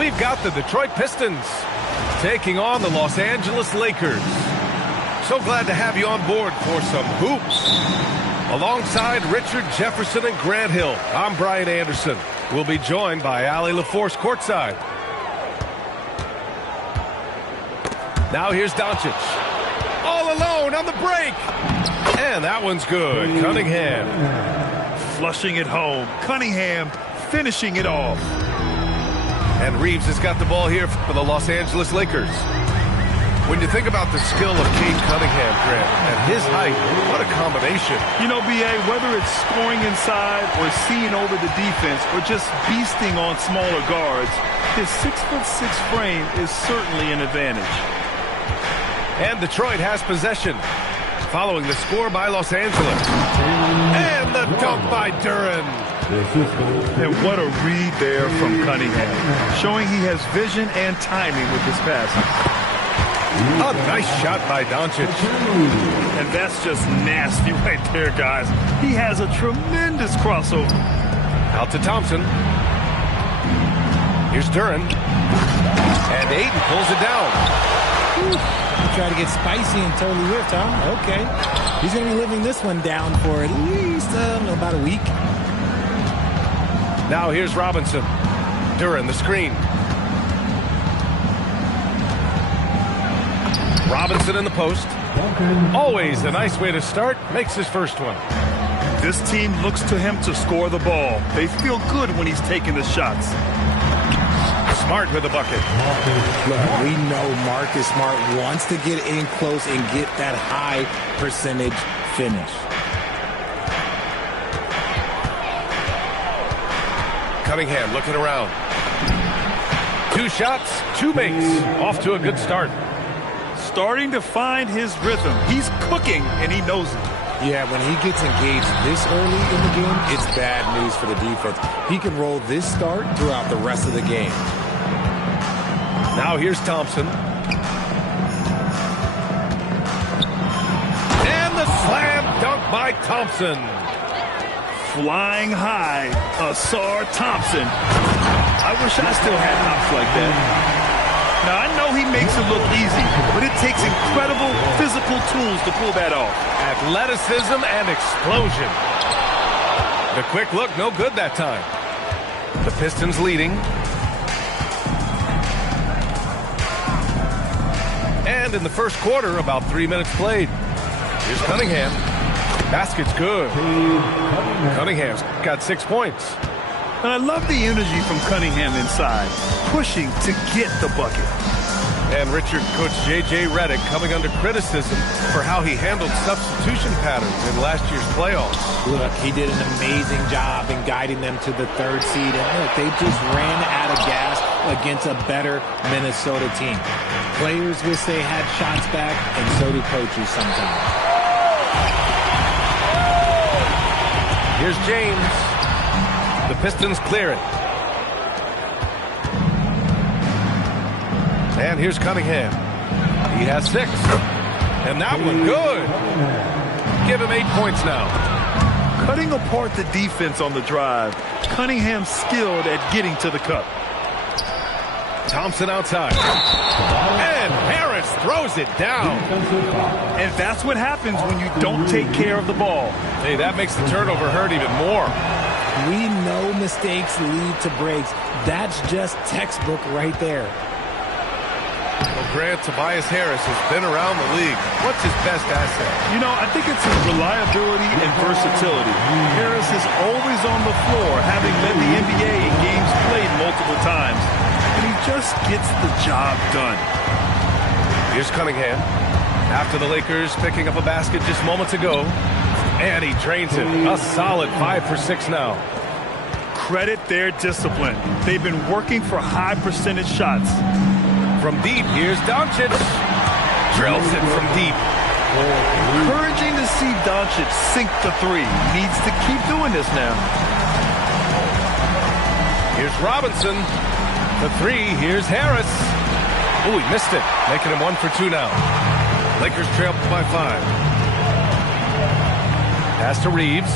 we've got the Detroit Pistons taking on the Los Angeles Lakers. So glad to have you on board for some hoops. Alongside Richard Jefferson and Grant Hill, I'm Brian Anderson. We'll be joined by Allie LaForce courtside. Now here's Doncic. All alone on the break. And that one's good. Cunningham. Flushing it home. Cunningham finishing it off. And Reeves has got the ball here for the Los Angeles Lakers. When you think about the skill of Cade Cunningham, Grant, and his height, what a combination. You know, B.A., whether it's scoring inside or seeing over the defense or just beasting on smaller guards, his 6'6" frame is certainly an advantage. And Detroit has possession, following the score by Los Angeles. And the dunk by Duren. And what a read there from Cunningham, showing he has vision and timing with his passing. A nice shot by Doncic. And that's just nasty right there, guys. He has a tremendous crossover. Out to Thompson. Here's Duren. And Ayton pulls it down. Try to get spicy and totally whiffed, huh? Okay. He's going to be living this one down for at least about a week. Now here's Robinson. Duren, the screen. Robinson in the post. Always a nice way to start. Makes his first one. This team looks to him to score the ball. They feel good when he's taking the shots. Smart with the bucket. Look, we know Marcus Smart wants to get in close and get that high percentage finish. Cunningham looking around. 2 shots, 2 makes. Off to a good start. Starting to find his rhythm. He's cooking, and he knows it. Yeah, when he gets engaged this early in the game, it's bad news for the defense. He can roll this start throughout the rest of the game. Now here's Thompson. And the slam dunk by Thompson. Flying high, Ausar Thompson. I wish I still had hops like that. Now, I know he makes it look easy, but it takes incredible physical tools to pull that off. Athleticism and explosion. The quick look, no good that time. The Pistons leading. And in the first quarter, about 3 minutes played. Here's Cunningham. Basket's good. Cunningham's got 6 points. And I love the energy from Cunningham inside, pushing to get the bucket. And Richard, Coach J.J. Redick coming under criticism for how he handled substitution patterns in last year's playoffs. Look, he did an amazing job in guiding them to the 3rd seed. And look, they just ran out of gas against a better Minnesota team. Players wish they had shots back, and so do coaches sometimes. Here's James. The Pistons clear it. And here's Cunningham. He has 6. And that one good. Give him 8 points now. Cutting apart the defense on the drive. Cunningham skilled at getting to the cup. Thompson outside. And Harris throws it down. And that's what happens when you don't take care of the ball. Hey, that makes the turnover hurt even more. We know mistakes lead to breaks. That's just textbook right there. Well, Grant, Tobias Harris has been around the league. What's his best asset? You know, I think it's his reliability and versatility. Harris is always on the floor, having led the NBA in games played multiple times. And he just gets the job done. Here's Cunningham. After the Lakers picking up a basket just moments ago. And he drains it. A solid 5 for 6 now. Credit their discipline. They've been working for high percentage shots. From deep, here's Doncic. Drills it from deep. Encouraging to see Doncic sink the 3. Needs to keep doing this now. Here's Robinson. The 3. Here's Harris. Oh, he missed it. Making him 1 for 2 now. Lakers trail by 5. Pass to Reeves.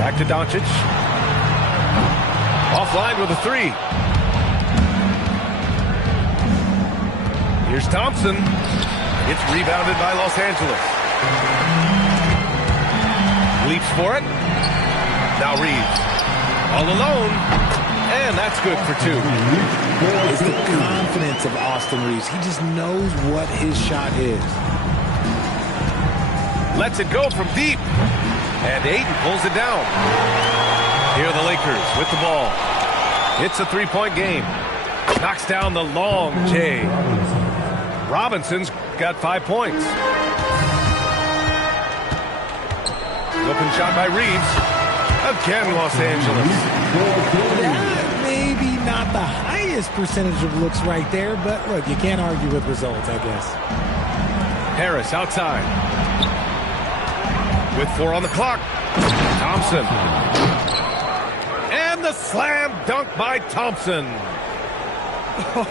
Back to Doncic. Offline with a 3. Here's Thompson. It's rebounded by Los Angeles. Leaps for it. Now Reeves. All alone. And that's good for 2. It's the confidence of Austin Reeves. He just knows what his shot is. Lets it go from deep. And Ayton pulls it down. Here are the Lakers with the ball. It's a 3-point game. Knocks down the long J. Robinson's got 5 points. Open shot by Reeves. Again, Los Angeles. That maybe not the highest percentage of looks right there, but look, you can't argue with results, I guess. Harris outside. With 4 on the clock. Thompson. And the slam dunk by Thompson.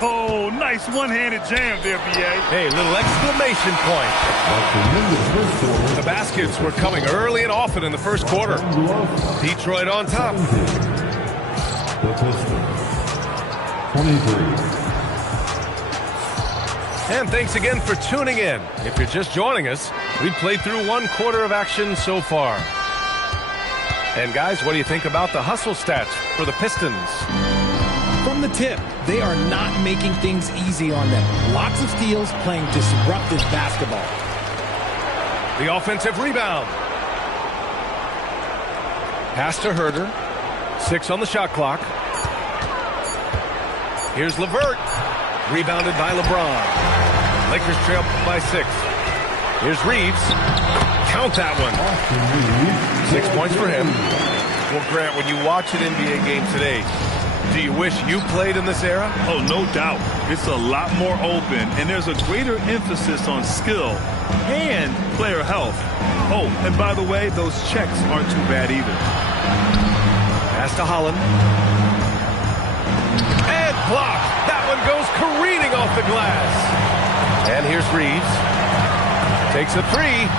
Oh, nice one-handed jam there, B.A. Hey, little exclamation point. The baskets were coming early and often in the first quarter. Detroit on top. The Pistons, 23. And thanks again for tuning in. If you're just joining us, we've played through 1 quarter of action so far. And guys, what do you think about the hustle stats for the Pistons? From the tip, they are not making things easy on them. Lots of steals, playing disruptive basketball. The offensive rebound. Pass to Herter. 6 on the shot clock. Here's LeVert. Rebounded by LeBron. Lakers trail by 6. Here's Reeves. Count that one. 6 points for him. Well, Grant, when you watch an NBA game today, do you wish you played in this era? Oh, no doubt. It's a lot more open, and there's a greater emphasis on skill and player health. Oh, and by the way, those checks aren't too bad either. Pass to Holland. And blocked. That one goes careening off the glass. And here's Reeves. Takes a 3.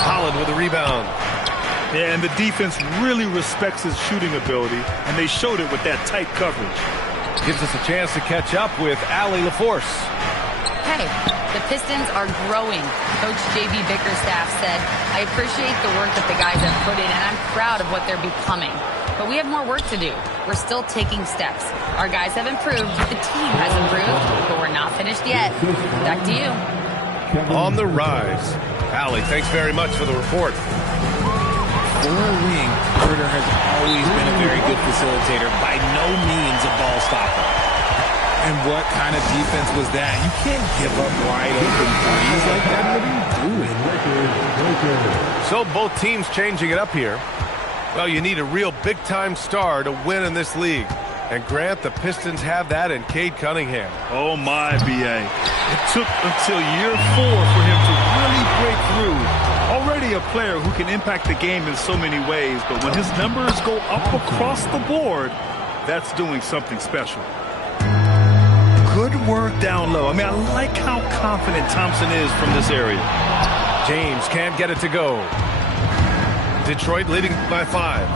Holland with a rebound. Yeah, and the defense really respects his shooting ability, and they showed it with that tight coverage. Gives us a chance to catch up with Allie LaForce. Hey, the Pistons are growing. Coach J.B. Bickerstaff said, I appreciate the work that the guys have put in, and I'm proud of what they're becoming. But we have more work to do. We're still taking steps. Our guys have improved, the team has improved, but we're not finished yet. Back to you. On the rise. Allie, thanks very much for the report. For a wing, Herter has always been a very good facilitator, by no means a ball stopper. And what kind of defense was that? You can't give up wide open threes like that. What are you doing? So both teams changing it up here. Well, you need a real big-time star to win in this league. And Grant, the Pistons have that in Cade Cunningham. Oh, my, B.A. It took until year 4 for him to really break through. Already a player who can impact the game in so many ways, but when his numbers go up across the board, that's doing something special. Good work down low. I mean, I like how confident Thompson is from this area. James can't get it to go. Detroit leading by 5.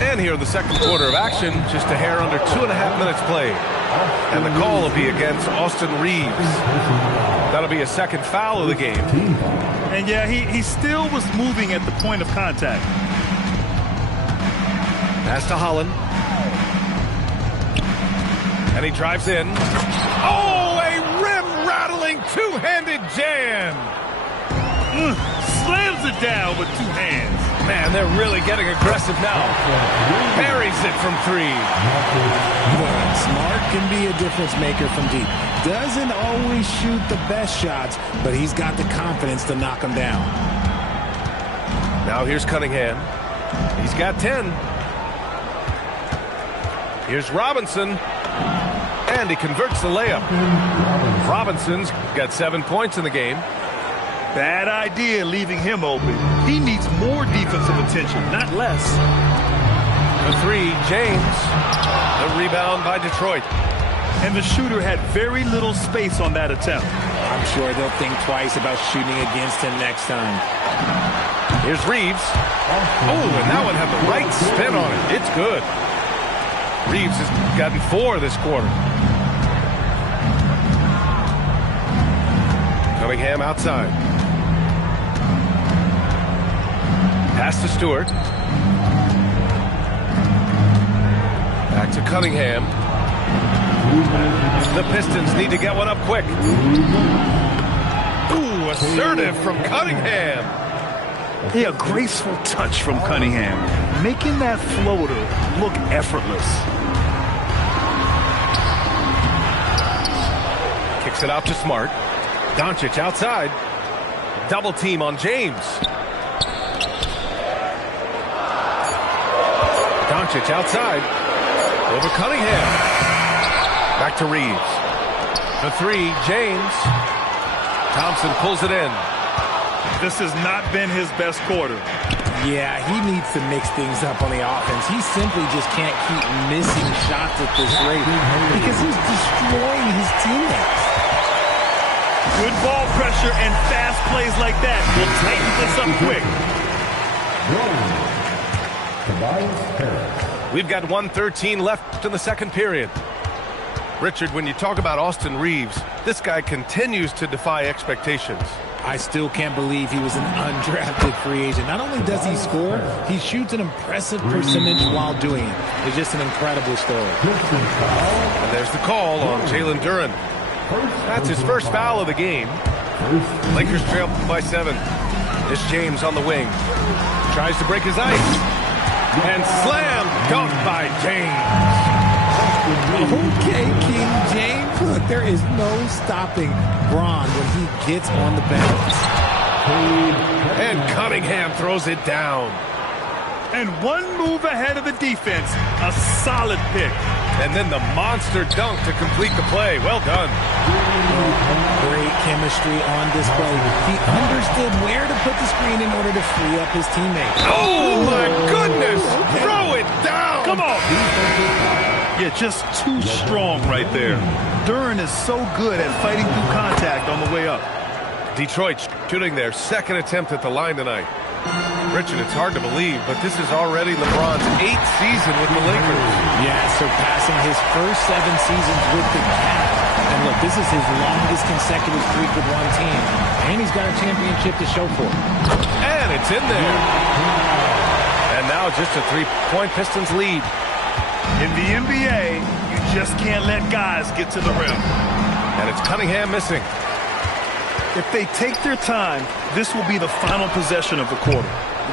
And here in the second quarter of action, just a hair under 2.5 minutes played. And the call will be against Austin Reeves. That'll be a second foul of the game. And yeah, he still was moving at the point of contact. Pass to Holland. And he drives in. Oh, a rim-rattling two-handed jam. Slams it down with 2 hands. Man, they're really getting aggressive now. Buries it from 3. Smart can be a difference maker from deep. Doesn't always shoot the best shots, but he's got the confidence to knock them down. Now here's Cunningham. He's got 10. Here's Robinson. And he converts the layup. Robinson's got 7 points in the game. Bad idea leaving him open. He needs more defensive attention, not less. The 3, James. The rebound by Detroit. And the shooter had very little space on that attempt. I'm sure they'll think twice about shooting against him next time. Here's Reeves. Oh, and that one had the right spin on it. It's good. Reeves has gotten 4 this quarter. Cunningham outside. Pass to Stewart. Back to Cunningham. The Pistons need to get one up quick. Ooh, assertive from Cunningham. Yeah, a graceful touch from Cunningham, making that floater look effortless. Kicks it out to Smart. Doncic outside. Double team on James. Doncic outside. Over Cunningham. Back to Reeves. The 3, James. Thompson pulls it in. This has not been his best quarter. Yeah, he needs to mix things up on the offense. He simply just can't keep missing shots at this rate because he's destroying his teammates. Good ball pressure and fast plays like that will tighten this up quick. We've got 1:13 left in the second period. Richard, when you talk about Austin Reeves, this guy continues to defy expectations. I still can't believe he was an undrafted free agent. Not only does he score, he shoots an impressive percentage while doing it. It's just an incredible story. And there's the call on Jalen Duren. That's his first foul of the game. Lakers trail by 7. It's James on the wing. Tries to break his ice. And slam dunk by James. Okay, King James. Look, there is no stopping Bron when he gets on the bounce. And Cunningham throws it down. And one move ahead of the defense. A solid pick. And then the monster dunk to complete the play. Well done. Great chemistry on display. He understood where to put the screen in order to free up his teammates. Oh, my goodness. Throw it down. Come on. Yeah, just too strong right there. Duren is so good at fighting through contact on the way up. Detroit shooting their second attempt at the line tonight. Richard, it's hard to believe, but this is already LeBron's 8th season with the Lakers. Yeah, surpassing his first 7 seasons with the Cavs. And look, this is his longest consecutive streak with one team. And he's got a championship to show for it. And it's in there. And now just a 3-point Pistons lead. In the NBA, you just can't let guys get to the rim. And it's Cunningham missing. If they take their time, this will be the final possession of the quarter.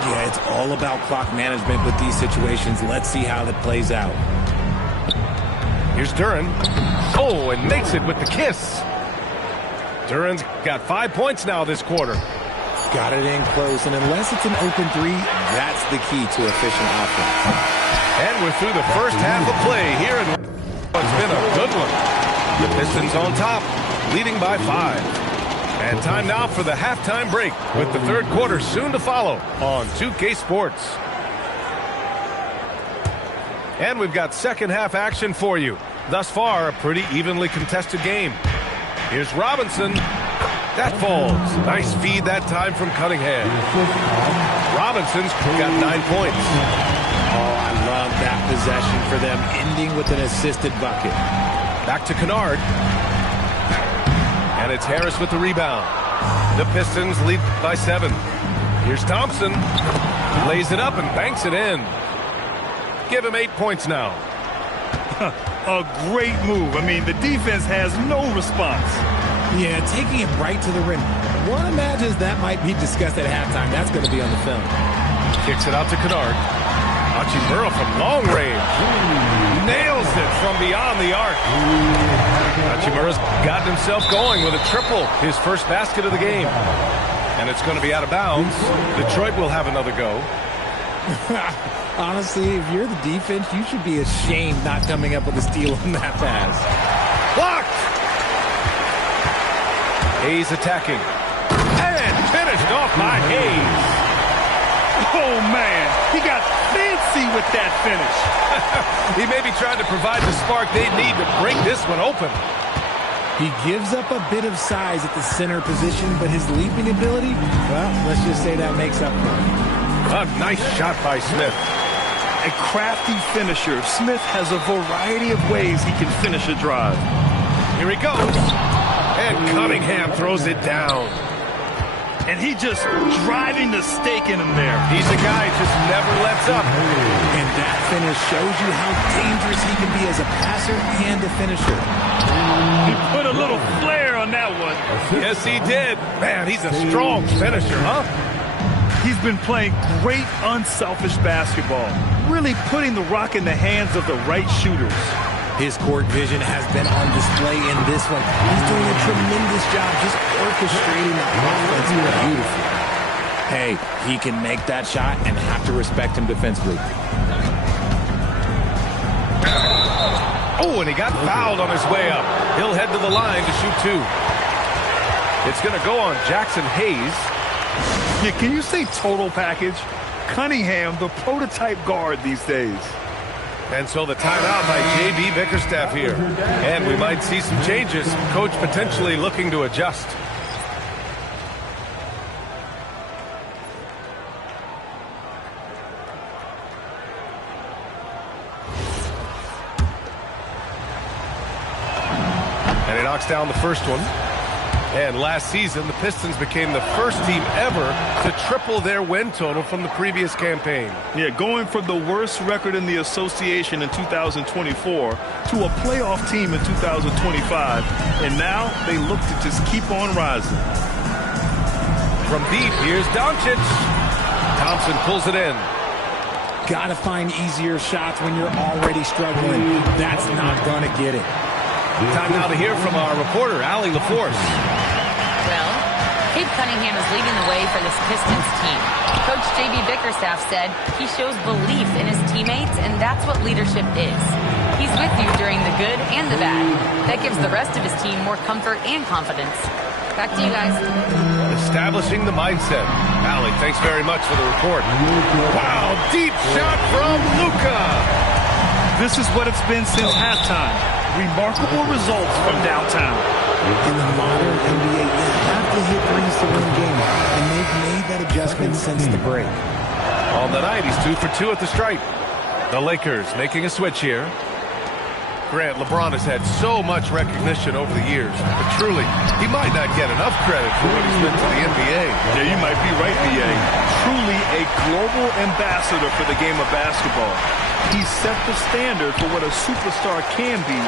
Yeah, it's all about clock management with these situations. Let's see how that plays out. Here's Duren. Oh, and makes it with the kiss. Duren's got 5 points now this quarter. Got it in close, and unless it's an open 3, that's the key to efficient offense. And we're through the first half of play here, and it's been a good one. The Pistons on top, leading by 5. And time now for the halftime break, with the third quarter soon to follow on 2K Sports. And we've got second half action for you. Thus far, a pretty evenly contested game. Here's Robinson. That falls. Nice feed that time from Cunningham. Robinson's got 9 points. Oh, I love that possession for them, ending with an assisted bucket. Back to Kennard. And it's Harris with the rebound. The Pistons lead by 7. Here's Thompson. Lays it up and banks it in. Give him 8 points now. A great move. I mean, the defense has no response. Yeah, taking it right to the rim. One imagines that might be discussed at halftime. That's going to be on the film. Kicks it out to Kennard. Hachimura from long range. Nails it from beyond the arc. Hachimura's gotten himself going with a triple. His first basket of the game. And it's going to be out of bounds. Detroit will have another go. Honestly, if you're the defense, you should be ashamed not coming up with a steal on that pass. Blocked! Hayes attacking. And finished off by Hayes. Oh, man. He got fancy with that finish. He may be trying to provide the spark they need to break this one open. He gives up a bit of size at the center position, but his leaping ability, well, let's just say that makes up for it. A nice shot by Smith. A crafty finisher, Smith has a variety of ways he can finish a drive. Here he goes. And Cunningham throws it down. And he just driving the stake in him there. He's a guy who just never lets up. And that finish shows you how dangerous he can be as a passer and a finisher. He put a little flair on that one. Yes, he did. Man, he's a strong finisher, huh? He's been playing great unselfish basketball, really putting the rock in the hands of the right shooters. His court vision has been on display in this one. He's doing a tremendous job just orchestrating the offense beautifully. Hey, he can make that shot and have to respect him defensively. Oh, and he got fouled on his way up. He'll head to the line to shoot two. It's going to go on Jackson Hayes. Yeah, can you say total package? Cunningham, the prototype guard these days. And so the timeout by J.B. Bickerstaff here. And we might see some changes. Coach potentially looking to adjust. And he knocks down the first one. And last season, the Pistons became the first team ever to triple their win total from the previous campaign. Yeah, going from the worst record in the association in 2024 to a playoff team in 2025. And now they look to just keep on rising. From deep, here's Doncic. Thompson pulls it in. Gotta find easier shots when you're already struggling. That's not gonna get it. Time now to hear from our reporter, Allie LaForce. Well, Cade Cunningham is leading the way for this Pistons team. Coach J.B. Bickerstaff said he shows belief in his teammates, and that's what leadership is. He's with you during the good and the bad. That gives the rest of his team more comfort and confidence. Back to you guys. Establishing the mindset. Allie, thanks very much for the report. Wow, deep shot from Luka. This is what it's been since halftime. Remarkable results from downtown. In the modern NBA, you have to hit threes to win games, and they've made that adjustment since the break. On the night, he's 2 for 2 at the stripe. The Lakers making a switch here. Grant, LeBron has had so much recognition over the years, but truly, he might not get enough credit for what he's meant to the NBA. Yeah, you might be right, B.A. Truly a global ambassador for the game of basketball. He set the standard for what a superstar can be,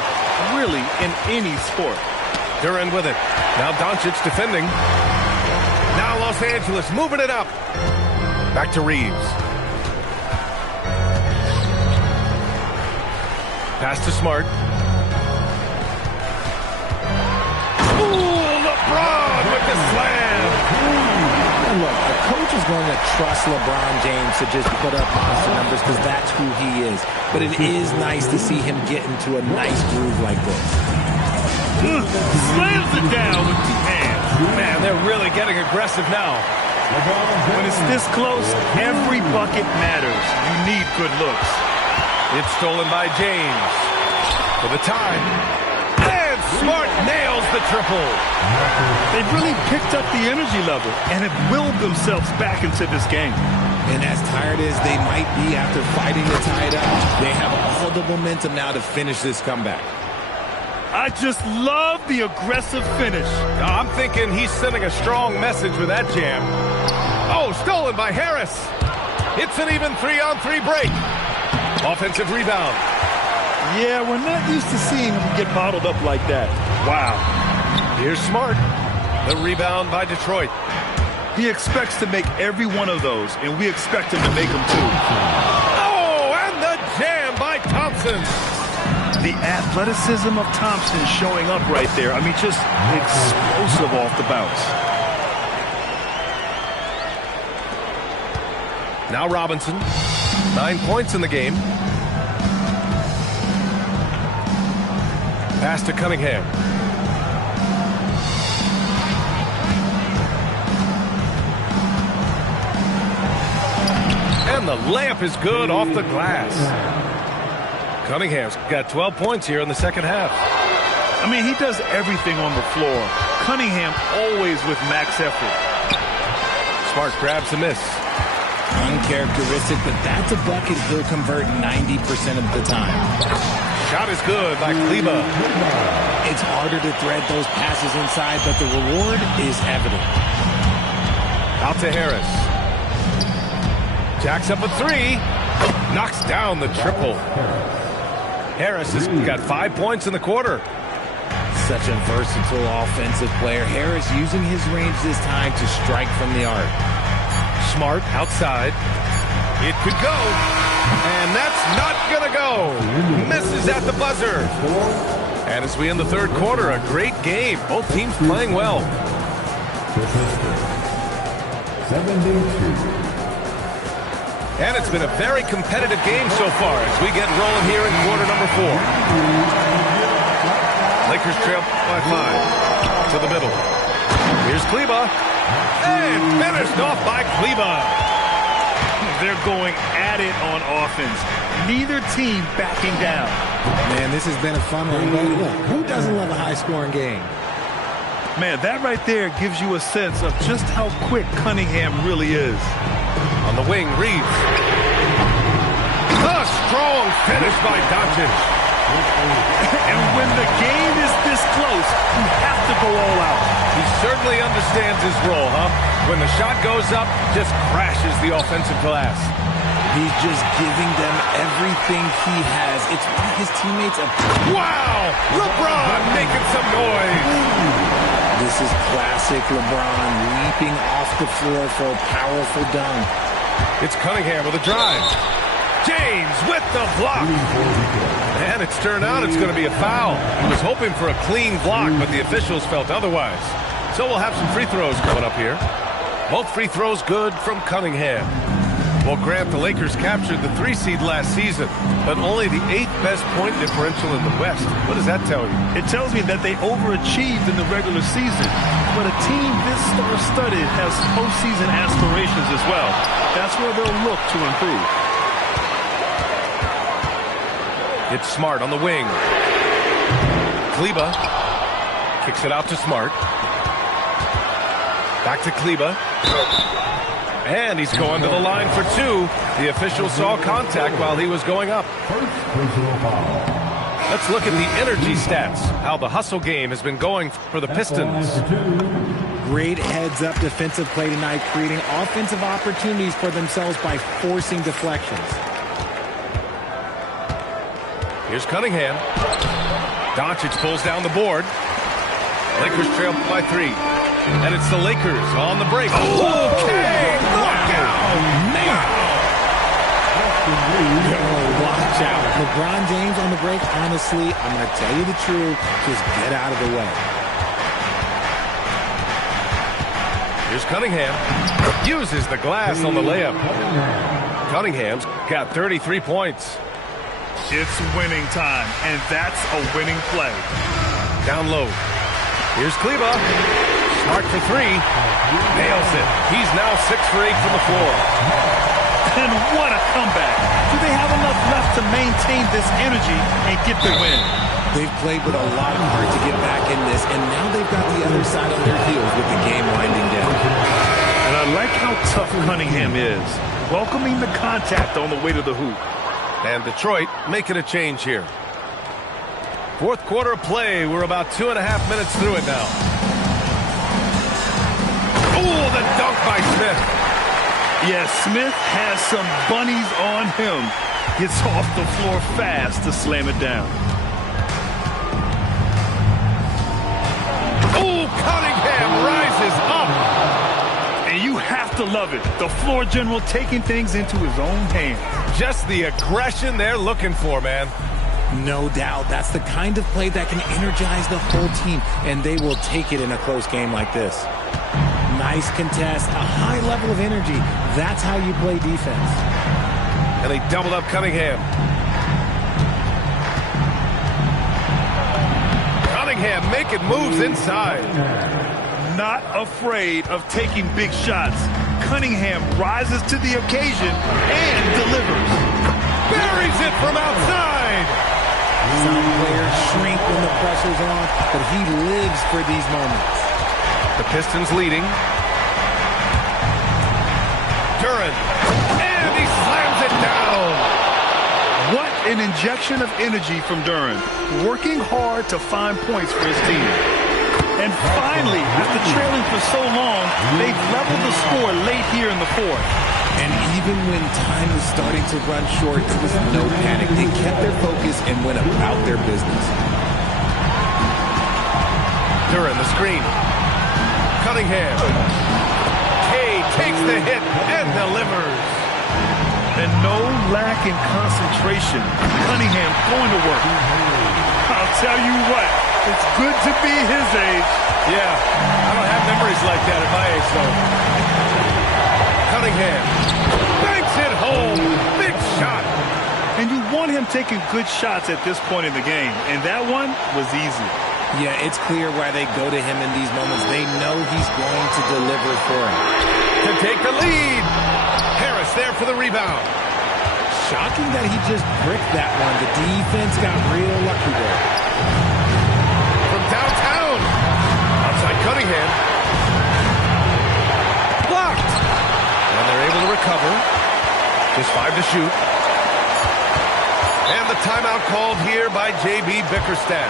really, in any sport. Duran with it. Now Doncic defending. Now Los Angeles moving it up. Back to Reeves. Pass to Smart. Ooh, LeBron with the slam. And look, a coach is going to trust LeBron James to just put up monster numbers because that's who he is. But it is nice to see him get into a nice groove like this. Slams it down with two hands. Man, they're really getting aggressive now. When it's this close, every bucket matters. You need good looks. It's stolen by James. For the time. And Smart nails the triple. They've really picked up the energy level and have willed themselves back into this game. And as tired as they might be after fighting to tie it up, they have all the momentum now to finish this comeback. I just love the aggressive finish. I'm thinking he's sending a strong message with that jam. Oh, stolen by Harris. It's an even 3-on-3 break. Offensive rebound. Yeah, we're not used to seeing him get bottled up like that. Wow. Here's Smart. The rebound by Detroit. He expects to make every one of those, and we expect him to make them too. Oh, and the jam by Thompson. The athleticism of Thompson showing up right there. I mean, just explosive off the bounce. Now Robinson. 9 points in the game. Pass to Cunningham. And the layup is good off the glass. Cunningham's got 12 points here in the second half. I mean, he does everything on the floor. Cunningham always with max effort. Smart grabs the miss. uncharacteristic, but that's a bucket he'll convert 90% of the time. Shot is good by Kleber. It's harder to thread those passes inside, but the reward is evident. Out to Harris. Jacks up a three. Knocks down the triple. Harris has got 5 points in the quarter. Such a versatile offensive player. Harris using his range this time to strike from the arc. Smart outside. It could go. And that's not going to go. Misses at the buzzer. And as we end the third quarter, a great game. Both teams playing well. 72. And it's been a very competitive game so far as we get rolling here in quarter number 4. Lakers trail by 5 to the middle. Here's Kleber. And finished off by Kleber. They're going at it on offense. Neither team backing down. Man, this has been a fun one. But look, who doesn't love a high-scoring game? Man, that right there gives you a sense of just how quick Cunningham really is. On the wing, Reeves. A strong finish by Doncic. And when the game is this close, you have to go all out. He certainly understands his role, huh? When the shot goes up, just crashes the offensive glass. He's just giving them everything he has. It's why his teammates are... Wow! LeBron making some noise. This is classic LeBron leaping off the floor for a powerful dunk. It's Cunningham with a drive. James with the block. And it's turned out it's going to be a foul. He was hoping for a clean block, but the officials felt otherwise. So we'll have some free throws coming up here. Both free throws good from Cunningham. Well, Grant, the Lakers captured the 3 seed last season, but only the 8th best point differential in the West. What does that tell you? It tells me that they overachieved in the regular season. But a team this star-studded has postseason aspirations as well. That's where they'll look to improve. It's Smart on the wing. Kleber kicks it out to Smart. Back to Kleber. And he's going to the line for 2. The official saw contact while he was going up. Let's look at the energy stats. How the hustle game has been going for the Pistons. Great heads-up defensive play tonight, creating offensive opportunities for themselves by forcing deflections. Here's Cunningham. Doncic pulls down the board. Lakers trail by 3. And it's the Lakers on the break. Okay! Knockout! Man! Oh, watch out. LeBron James on the break, honestly, I'm going to tell you the truth. Just get out of the way. Here's Cunningham. Uses the glass on the layup. Cunningham's got 33 points. It's winning time, and that's a winning play. Down low. Here's Kleber. Smart for 3. Nails it. He's now 6 for 8 from the floor. And what a comeback. Do they have enough left to maintain this energy and get the win? They've played with a lot of heart to get back in this, and now they've got the other side on their heels with the game winding down. And I like how tough Cunningham is, welcoming the contact on the way to the hoop. And Detroit making a change here. Fourth quarter of play. We're about 2.5 minutes through it now. Oh, the dunk by Smith. Yeah, Smith has some bunnies on him. Gets off the floor fast to slam it down. Oh, Cunningham rises up. And you have to love it. The floor general taking things into his own hands. Just the aggression they're looking for, man. No doubt. That's the kind of play that can energize the whole team, and they will take it in a close game like this. Nice contest, a high level of energy. That's how you play defense. And they doubled up Cunningham. Cunningham making moves inside. Not afraid of taking big shots. Cunningham rises to the occasion and delivers. Buries it from outside. Some players shrink when the pressure's on, but he lives for these moments. The Pistons leading. Duren. down. What an injection of energy from Duren, working hard to find points for his team. And finally, after trailing for so long, they've leveled the score late here in the fourth. And even when time was starting to run short, there was no panic. They kept their focus and went about their business. Duren, the screen. Cunningham. Cade takes the hit and delivers. And no lack in concentration. Cunningham going to work. I'll tell you what, it's good to be his age. Yeah, I don't have memories like that at my age, though. Cunningham banks it home. Big shot. And you want him taking good shots at this point in the game. And that one was easy. Yeah, it's clear why they go to him in these moments. They know he's going to deliver for him. To take the lead. Harris there for the rebound. Shocking that he just bricked that one. The defense got real lucky there. From downtown. Outside Cunningham. Blocked. And they're able to recover. Just 5 to shoot. And the timeout called here by J.B. Bickerstaff.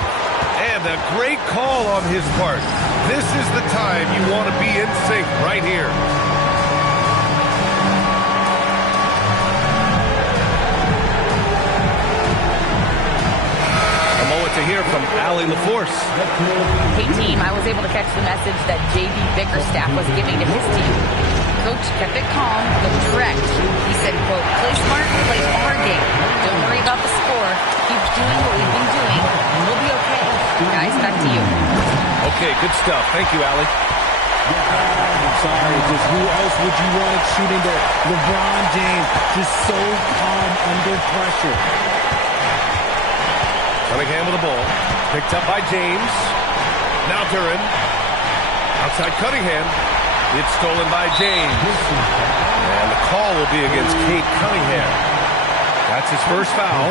And a great call on his part. This is the time you want to be in sync right here. A moment to hear from Allie LaForce. Hey, team, I was able to catch the message that J.B. Bickerstaff was giving to his team. Coach kept it calm, but direct. He said, quote, play smart, play a hard game. Don't worry about the score. Keep doing what we've been doing, and we'll be okay. Guys, back to you. Okay, good stuff. Thank you, Allie. I'm sorry, just who else would you want it shooting there? LeBron James, just so calm under pressure. Cunningham with the ball. Picked up by James. Now Duren. Outside Cunningham. It's stolen by James. And the call will be against Cade Cunningham. That's his first foul.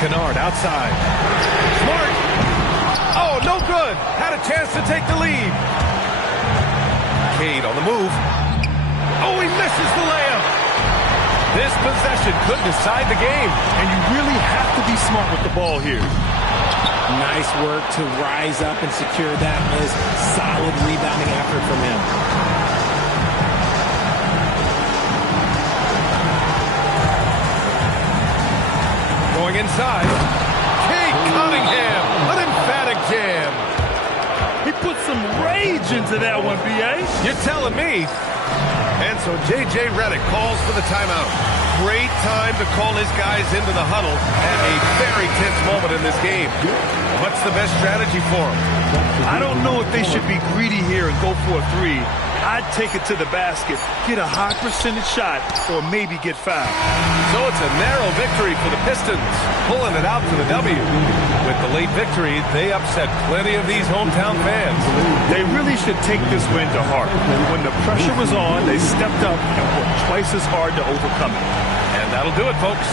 Kennard outside. Smart. Oh, no good. Had a chance to take the lead. Cade on the move. Oh, he misses the layup. This possession could decide the game. And you really have to be smart with the ball here. Nice work to rise up and secure that miss. Solid rebounding effort from him. Going inside. Cade Cunningham, an emphatic jam. He put some rage into that one, B.A. You're telling me. And so J.J. Redick calls for the timeout. Great time to call his guys into the huddle at a very tense moment in this game. What's the best strategy for them? I don't know if they should be greedy here and go for a three. I'd take it to the basket, get a high percentage shot, or maybe get fouled. So it's a narrow victory for the Pistons, pulling it out to the W. With the late victory, they upset plenty of these hometown fans. They really should take this win to heart. When the pressure was on, they stepped up and worked twice as hard to overcome it. And that'll do it, folks.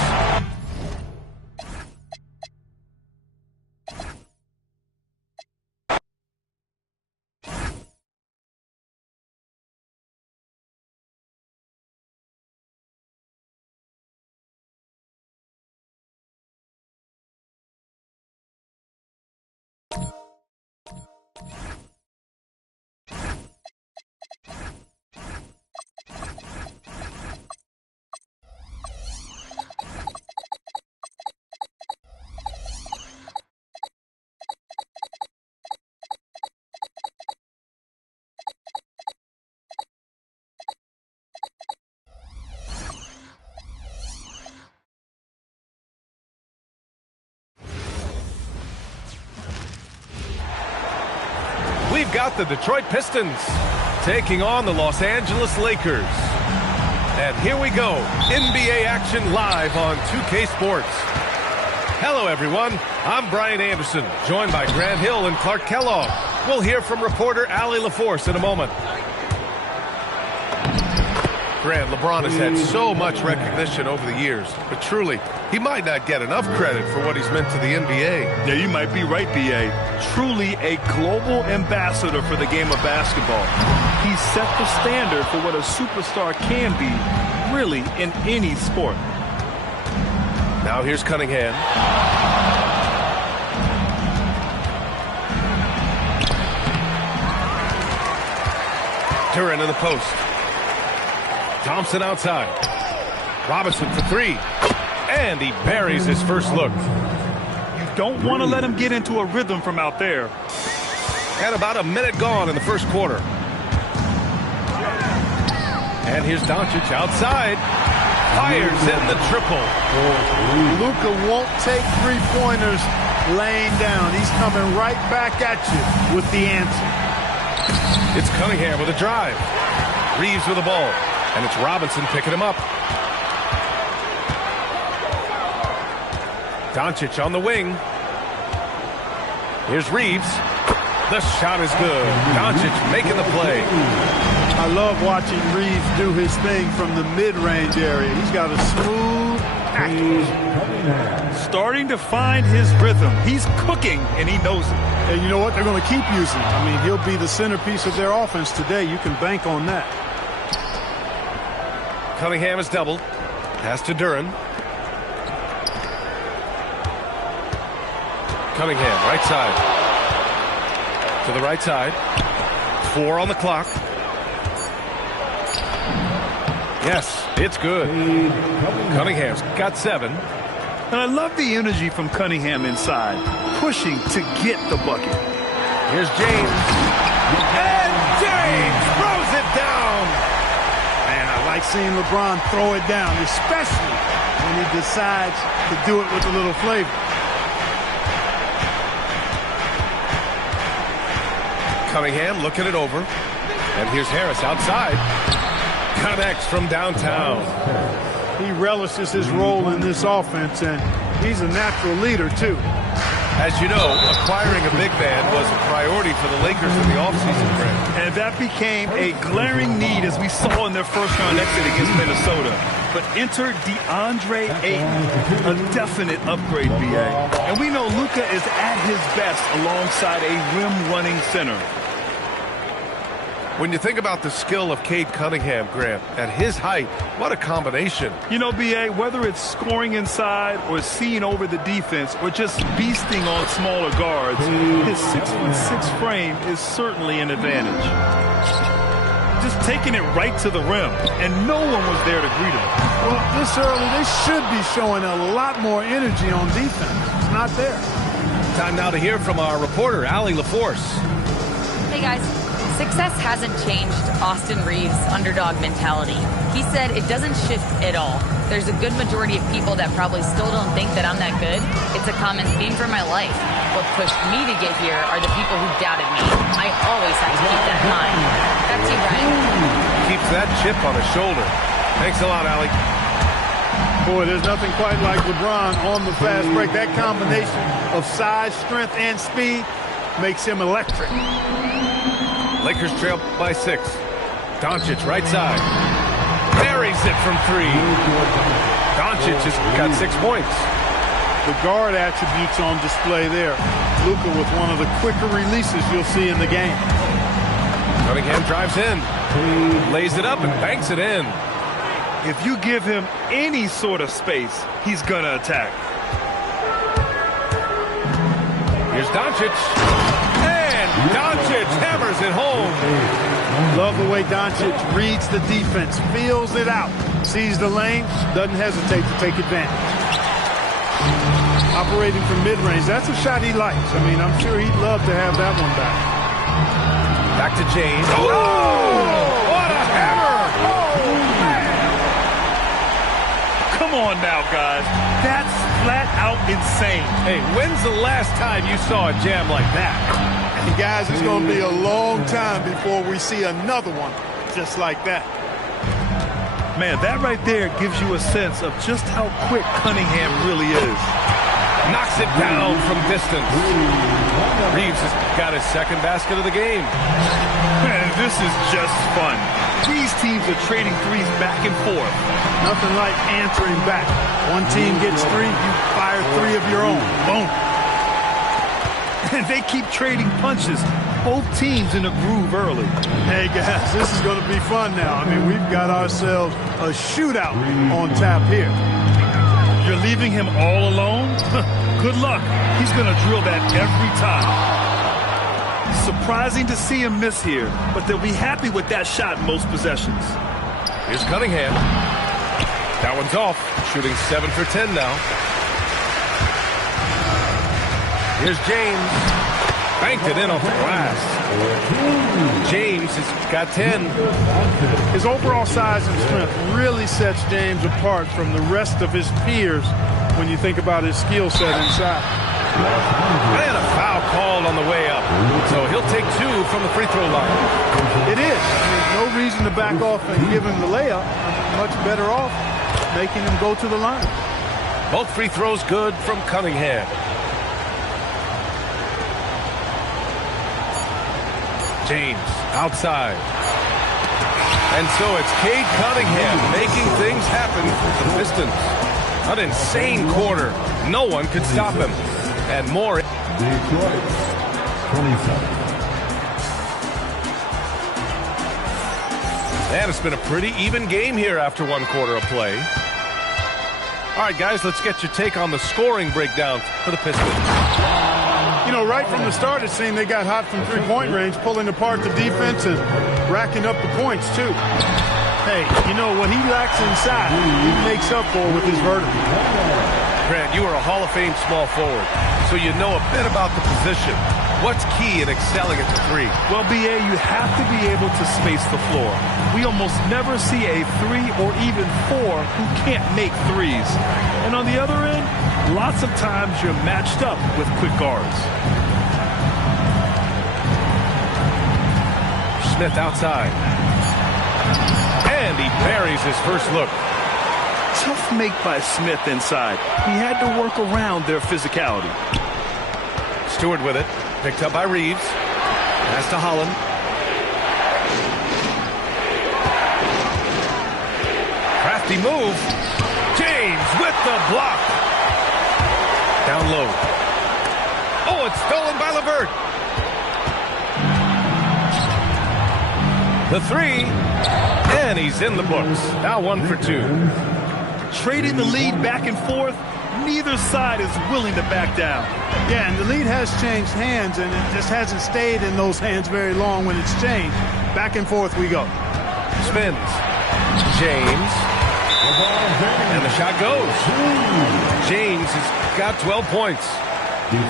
We've got the Detroit Pistons taking on the Los Angeles Lakers. And here we go, NBA action live on 2K Sports. Hello, everyone. I'm Brian Anderson, joined by Grant Hill and Clark Kellogg. We'll hear from reporter Allie LaForce in a moment. Grant, LeBron has had so much recognition over the years, but truly, he might not get enough credit for what he's meant to the NBA. Yeah, you might be right, B.A. Truly a global ambassador for the game of basketball. He set the standard for what a superstar can be, really, in any sport. Now here's Cunningham. Duren in the post. Thompson outside. Robinson for three. And he buries his first look. You don't want to let him get into a rhythm from out there. And about a minute gone in the first quarter. And here's Doncic outside. Fires in the triple. Luka won't take three-pointers laying down. He's coming right back at you with the answer. It's Cunningham with a drive. Reeves with the ball. And it's Robinson picking him up. Doncic on the wing. Here's Reeves. The shot is good. Doncic making the play. I love watching Reeves do his thing from the mid-range area. He's got a smooth action. Starting to find his rhythm. He's cooking, and he knows it. And you know what? They're going to keep using him. I mean, he'll be the centerpiece of their offense today. You can bank on that. Cunningham is doubled. Pass to Duren. Cunningham, right side. To the right side. 4 on the clock. Yes, it's good. Cunningham's got 7. And I love the energy from Cunningham inside, pushing to get the bucket. Here's James. And James throws it down. Man, I like seeing LeBron throw it down, especially when he decides to do it with a little flavor. Cunningham looking it over. And here's Harris outside. Connects from downtown. He relishes his role in this offense, and he's a natural leader, too. As you know, acquiring a big man was a priority for the Lakers in the offseason, Grant. And that became a glaring need, as we saw in their first-round exit against Minnesota. But enter DeAndre Ayton, a definite upgrade, B.A. And we know Luka is at his best alongside a rim-running center. When you think about the skill of Cade Cunningham, Grant, at his height, what a combination. You know, B.A., whether it's scoring inside or seeing over the defense or just beasting on smaller guards, his 6'6" frame is certainly an advantage. Just taking it right to the rim, and no one was there to greet him. Well, this early, they should be showing a lot more energy on defense. It's not there. Time now to hear from our reporter, Allie LaForce. Hey, guys. Success hasn't changed Austin Reeves' underdog mentality. He said it doesn't shift at all. There's a good majority of people that probably still don't think that I'm that good. It's a common theme for my life. What pushed me to get here are the people who doubted me. I always have to keep that in mind. Back to you, Brian. Keeps that chip on his shoulder. Thanks a lot, Allie. Boy, there's nothing quite like LeBron on the fast break. That combination of size, strength, and speed makes him electric. Lakers trail by 6. Doncic right side. Buries it from 3. Doncic has got 6 points. The guard attributes on display there. Luka with one of the quicker releases you'll see in the game. Cunningham drives in. Lays it up and banks it in. If you give him any sort of space, he's going to attack. Here's Doncic. Doncic hammers it home. Love the way Doncic reads the defense, feels it out, sees the lane, doesn't hesitate to take advantage. Operating from mid-range, that's a shot he likes. I mean, I'm sure he'd love to have that one back. Back to James. Oh! What a hammer! Oh, man! Come on now, guys. That's flat out insane. Hey, when's the last time you saw a jam like that? And guys, it's going to be a long time before we see another one just like that. Man, that right there gives you a sense of just how quick Cunningham really is. Knocks it down from distance. Reeves has got his second basket of the game. And this is just fun. These teams are trading threes back and forth. Nothing like answering back. One team gets 3, you fire 3 of your own. Boom. And they keep trading punches. Both teams in a groove early. Hey, guys, this is going to be fun now. I mean, we've got ourselves a shootout on tap here. You're leaving him all alone? Good luck. He's going to drill that every time. Surprising to see him miss here, but they'll be happy with that shot most possessions. Here's Cunningham. That one's off. Shooting 7 for 10 now. Here's James. Banked it in off the glass. James has got 10. His overall size and strength really sets James apart from the rest of his peers when you think about his skill set inside. And a foul called on the way up. So he'll take 2 from the free throw line. It is. There's no reason to back off and give him the layup. Much better off making him go to the line. Both free throws good from Cunningham. James outside. And so it's Cade Cunningham making things happen for the Pistons. An insane quarter. No one could stop him. And more. Detroit, 27. And it's been a pretty even game here after 1 quarter of play. All right, guys, let's get your take on the scoring breakdown for the Pistons. You know, right from the start, it seemed they got hot from three-point range, pulling apart the defense and racking up the points, too. Hey, you know, what he lacks inside, he makes up for with his vertical. Grant, you are a Hall of Fame small forward, so you know a bit about the position. What's key in excelling at the 3? Well, B.A., you have to be able to space the floor. We almost never see a 3 or even 4 who can't make threes. And on the other end, lots of times you're matched up with quick guards. Smith outside. And he buries his first look. Tough make by Smith inside. He had to work around their physicality. Stewart with it. Picked up by Reeves. Pass to Holland. Crafty move. James with the block. Down low. Oh, it's stolen by LeVert. The 3. And he's in the books. Now 1 for 2. Trading the lead back and forth. Neither side is willing to back down. Yeah, and the lead has changed hands, and it just hasn't stayed in those hands very long when it's changed. Back and forth we go. Spins. James. And the shot goes. James has got 12 points.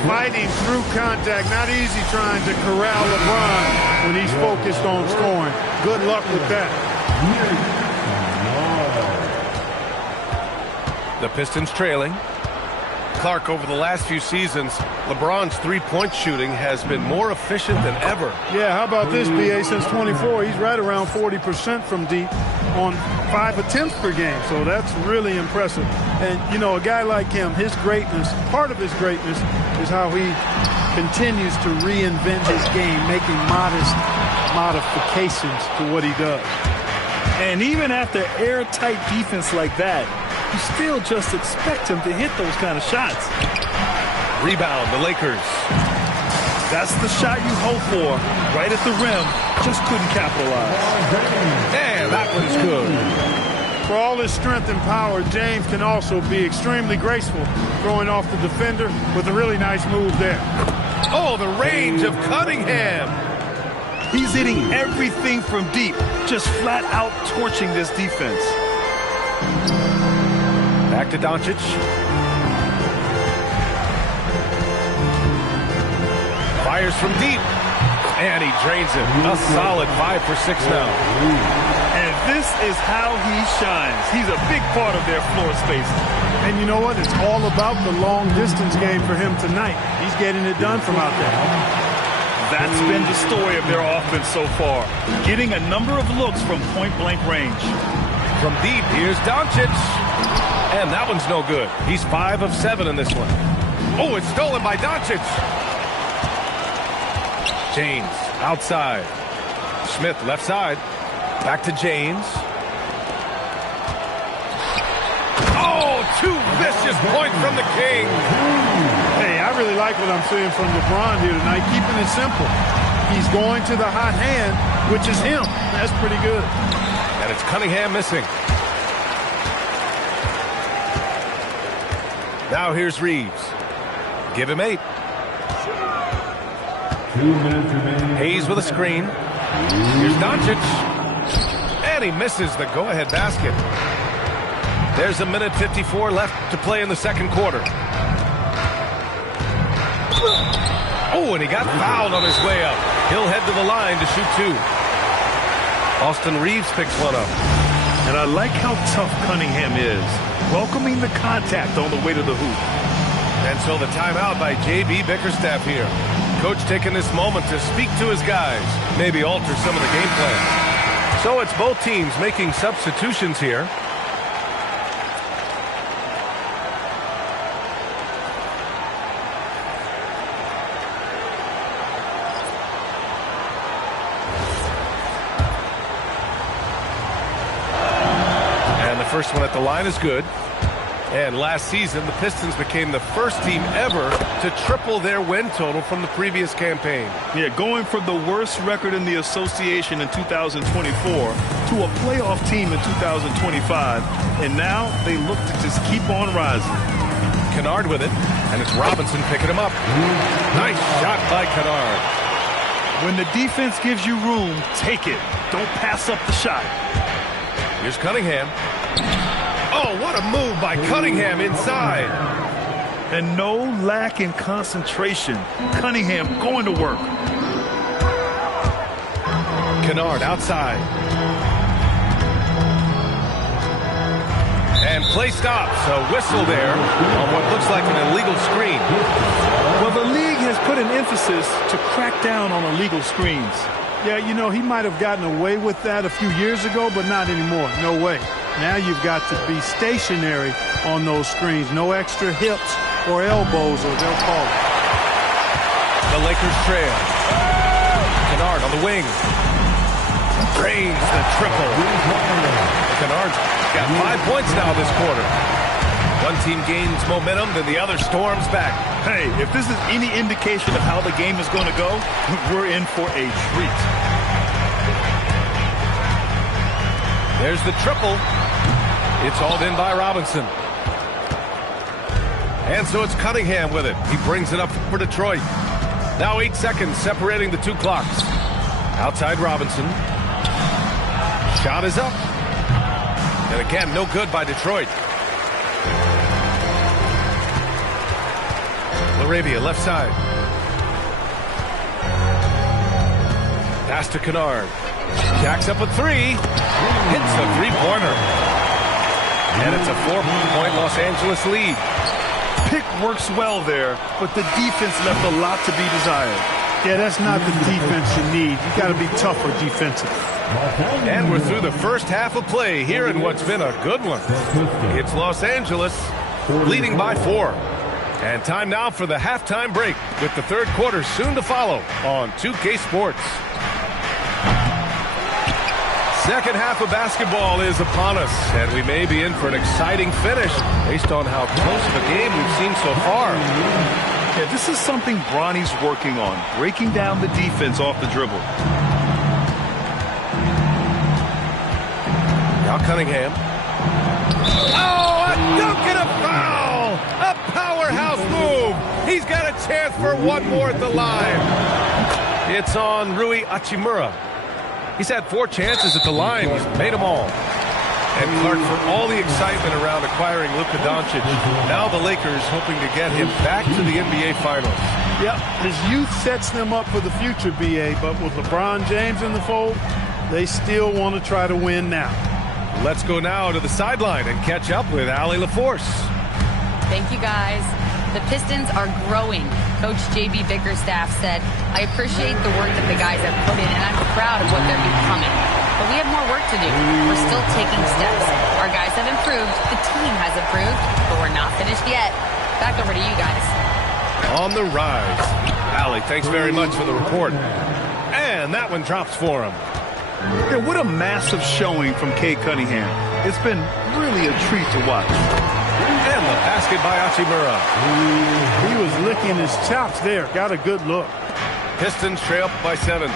Fighting through contact. Not easy trying to corral LeBron when he's focused on scoring. Good luck with that. The Pistons trailing. Clark, over the last few seasons, LeBron's three-point shooting has been more efficient than ever. Yeah, how about this, B.A.? Since 24, he's right around 40% from deep on 5 attempts per game. So that's really impressive. And, you know, a guy like him, his greatness, part of his greatness is how he continues to reinvent his game, making modest modifications to what he does. And even after airtight defense like that, you still just expect him to hit those kind of shots. Rebound, the Lakers. That's the shot you hope for. Right at the rim, just couldn't capitalize. And that one's good. For all his strength and power, James can also be extremely graceful, throwing off the defender with a really nice move there. Oh, the range of Cunningham. He's hitting everything from deep, just flat out torching this defense. Back to Doncic. Fires from deep. And he drains it. A solid 5 for 6 now. And this is how he shines. He's a big part of their floor space. And you know what? It's all about the long distance game for him tonight. He's getting it done from out there. That's been the story of their offense so far. Getting a number of looks from point-blank range. From deep, here's Doncic. And that one's no good. He's 5 of 7 in this one. Oh, it's stolen by Doncic. James outside. Smith, left side. Back to James. Oh, two vicious points from the King. Hey, I really like what I'm seeing from LeBron here tonight, keeping it simple. He's going to the hot hand, which is him. That's pretty good. And it's Cunningham missing. Now here's Reeves. Give him 8. 2 minutes remaining. Hayes with a screen. Here's Doncic. And he misses the go-ahead basket. There's 1:54 left to play in the second quarter. Oh, and he got fouled on his way up. He'll head to the line to shoot 2. Austin Reeves picks one up. And I like how tough Cunningham is, welcoming the contact on the way to the hoop. And so the timeout by J.B. Bickerstaff here. Coach taking this moment to speak to his guys, maybe alter some of the game plan. So it's both teams making substitutions here. And the first one at the line is good. And last season, the Pistons became the first team ever to triple their win total from the previous campaign. Yeah, going from the worst record in the association in 2024 to a playoff team in 2025. And now they look to just keep on rising. Kennard with it, and it's Robinson picking him up. Nice shot by Kennard. When the defense gives you room, take it. Don't pass up the shot. Here's Cunningham. Oh, what a move by Cunningham inside. And no lack in concentration. Cunningham going to work. Kennard outside. And play stops. A whistle there on what looks like an illegal screen. Well, the league has put an emphasis to crack down on illegal screens. Yeah, you know, he might have gotten away with that a few years ago, but not anymore. No way. Now you've got to be stationary on those screens. No extra hips or elbows, or they'll call it. The Lakers trail. Kennard on the wing. Drains the triple. Kennard's got 5 points now this quarter. One team gains momentum, then the other storms back. Hey, if this is any indication of how the game is going to go, we're in for a treat. There's the triple. It's hauled in by Robinson. And so it's Cunningham with it. He brings it up for Detroit. Now 8 seconds separating the two clocks. Outside Robinson. Shot is up. And again, no good by Detroit. LaRavia left side. Pass to Kennard. Jacks up a 3. Hits a three-pointer. And it's a 4-point Los Angeles lead. Pick works well there, but the defense left a lot to be desired. Yeah, that's not the defense you need. You got to be tougher defensively. And we're through the first half of play here in what's been a good one. It's Los Angeles leading by 4. And time now for the halftime break with the third quarter soon to follow on 2K Sports. Second half of basketball is upon us, and we may be in for an exciting finish based on how close of a game we've seen so far. Yeah, this is something Bronny's working on, breaking down the defense off the dribble. Now Cunningham. Oh, a dunk and a foul! A powerhouse move! He's got a chance for one more at the line. It's on Rui Hachimura. He's had 4 chances at the line. He's made them all. And Clark, for all the excitement around acquiring Luka Doncic, now the Lakers hoping to get him back to the NBA Finals. Yep, his youth sets them up for the future, B.A., but with LeBron James in the fold, they still want to try to win now. Let's go now to the sideline and catch up with Allie LaForce. Thank you, guys. The Pistons are growing. Coach J.B. Bickerstaff said, I appreciate the work that the guys have put in, and I'm proud of what they're becoming. But we have more work to do. We're still taking steps. Our guys have improved. The team has improved, but we're not finished yet. Back over to you guys. On the rise. Allie, thanks very much for the report. And that one drops for him. Yeah, what a massive showing from Cade Cunningham. It's been really a treat to watch. And the basket by Hachimura. He was licking his chops there. Got a good look. Pistons trail up by 7.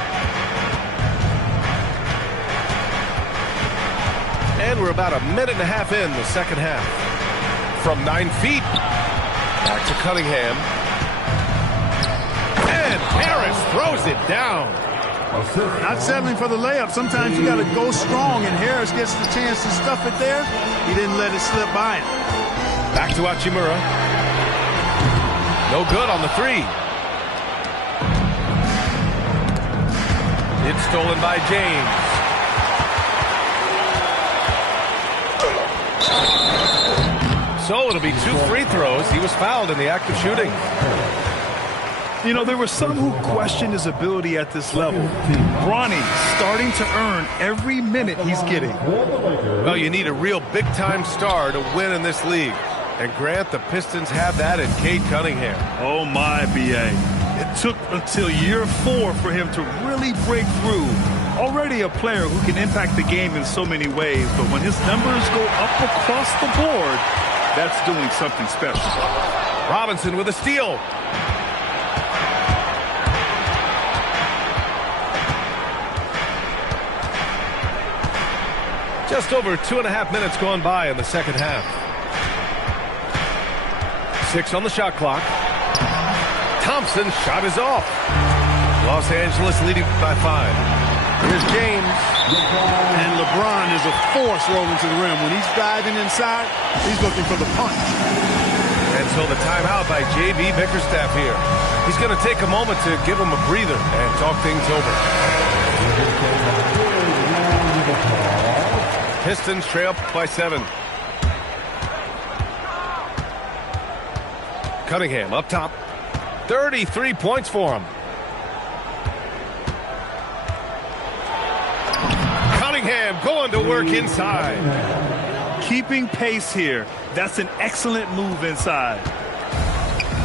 And we're about a minute and a half in the second half. From 9 feet, back to Cunningham. And Harris throws it down. Not settling for the layup. Sometimes you got to go strong, and Harris gets the chance to stuff it there. He didn't let it slip by him. Back to Hachimura. No good on the 3. It's stolen by James. So it'll be 2 free throws. He was fouled in the act of shooting. You know, there were some who questioned his ability at this level. Bronny starting to earn every minute he's getting. Well, you need a real big-time star to win in this league. And Grant, the Pistons have that in Cade Cunningham. Oh, my, B.A. It took until year 4 for him to really break through. Already a player who can impact the game in so many ways, but when his numbers go up across the board, that's doing something special. Robinson with a steal. Just over 2.5 minutes gone by in the second half. 6 on the shot clock. Thompson's shot is off. Los Angeles leading by 5. Here's James. And LeBron is a force rolling to the rim. When he's diving inside, he's looking for the punch. And so the timeout by J.B. Bickerstaff here. He's going to take a moment to give him a breather and talk things over. Pistons trail up by 7. Cunningham up top. 33 points for him. Cunningham going to work inside. Keeping pace here. That's an excellent move inside.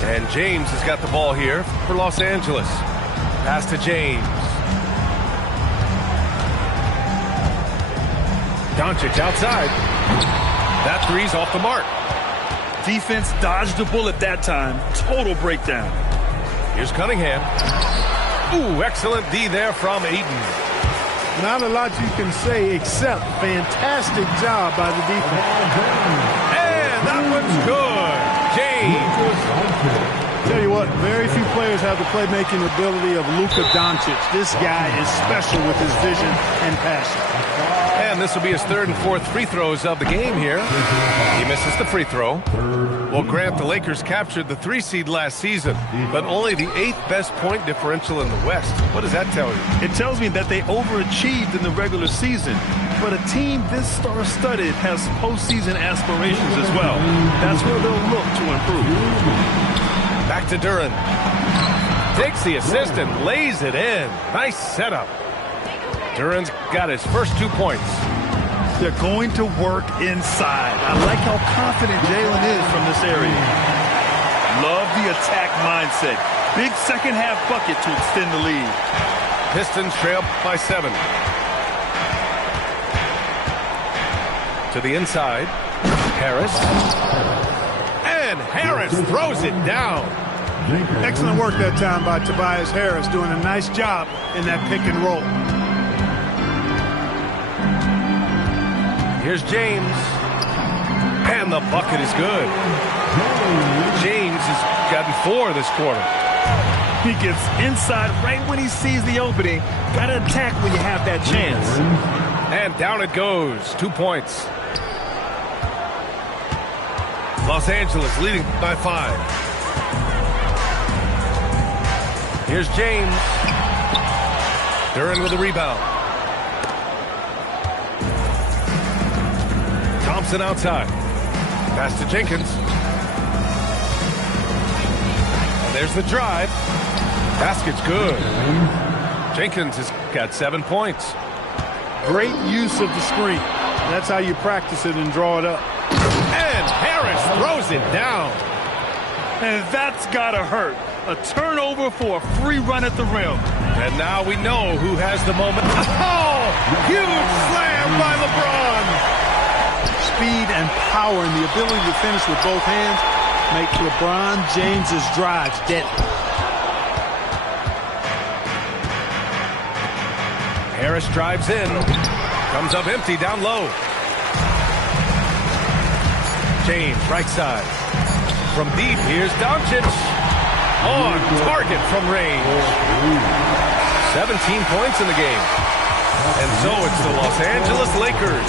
And James has got the ball here for Los Angeles. Pass to James. Doncic outside. That three's off the mark. Defense dodged the bullet that time. Total breakdown. Here's Cunningham. Ooh, excellent D there from Ayton. Not a lot you can say except fantastic job by the defense. And that one's good. James. Tell you what, very few players have the playmaking ability of Luka Doncic. This guy is special with his vision and passion. And this will be his 3rd and 4th free throws of the game here. He misses the free throw. Well, Grant, the Lakers captured the 3 seed last season, but only the 8th best point differential in the West. What does that tell you? It tells me that they overachieved in the regular season, but a team this star-studded has postseason aspirations as well. That's where they'll look to improve. Back to Duren. Takes the assist and lays it in. Nice setup. Duren's got his first 2 points. They're going to work inside. I like how confident Jalen is from this area. Love the attack mindset. Big second half bucket to extend the lead. Pistons trail by 7. To the inside. Harris. And Harris throws it down. Excellent work that time by Tobias Harris, doing a nice job in that pick and roll. Here's James. And the bucket is good. James has gotten 4 this quarter. He gets inside right when he sees the opening. Got to attack when you have that chance. And down it goes. 2 points. Los Angeles leading by 5. Here's James. Duren with a rebound. Thompson outside. Pass to Jenkins. And there's the drive. Basket's good. Jenkins has got 7 points. Great use of the screen. That's how you practice it and draw it up. And Harris throws it down. And that's got to hurt. A turnover for a free run at the rim. And now we know who has the moment. Oh! Huge slam by LeBron! Speed and power and the ability to finish with both hands make LeBron James's drives deadly. Harris drives in. Comes up empty down low. James, right side. From deep, here's Doncic. On target from range. 17 points in the game. And so it's the Los Angeles Lakers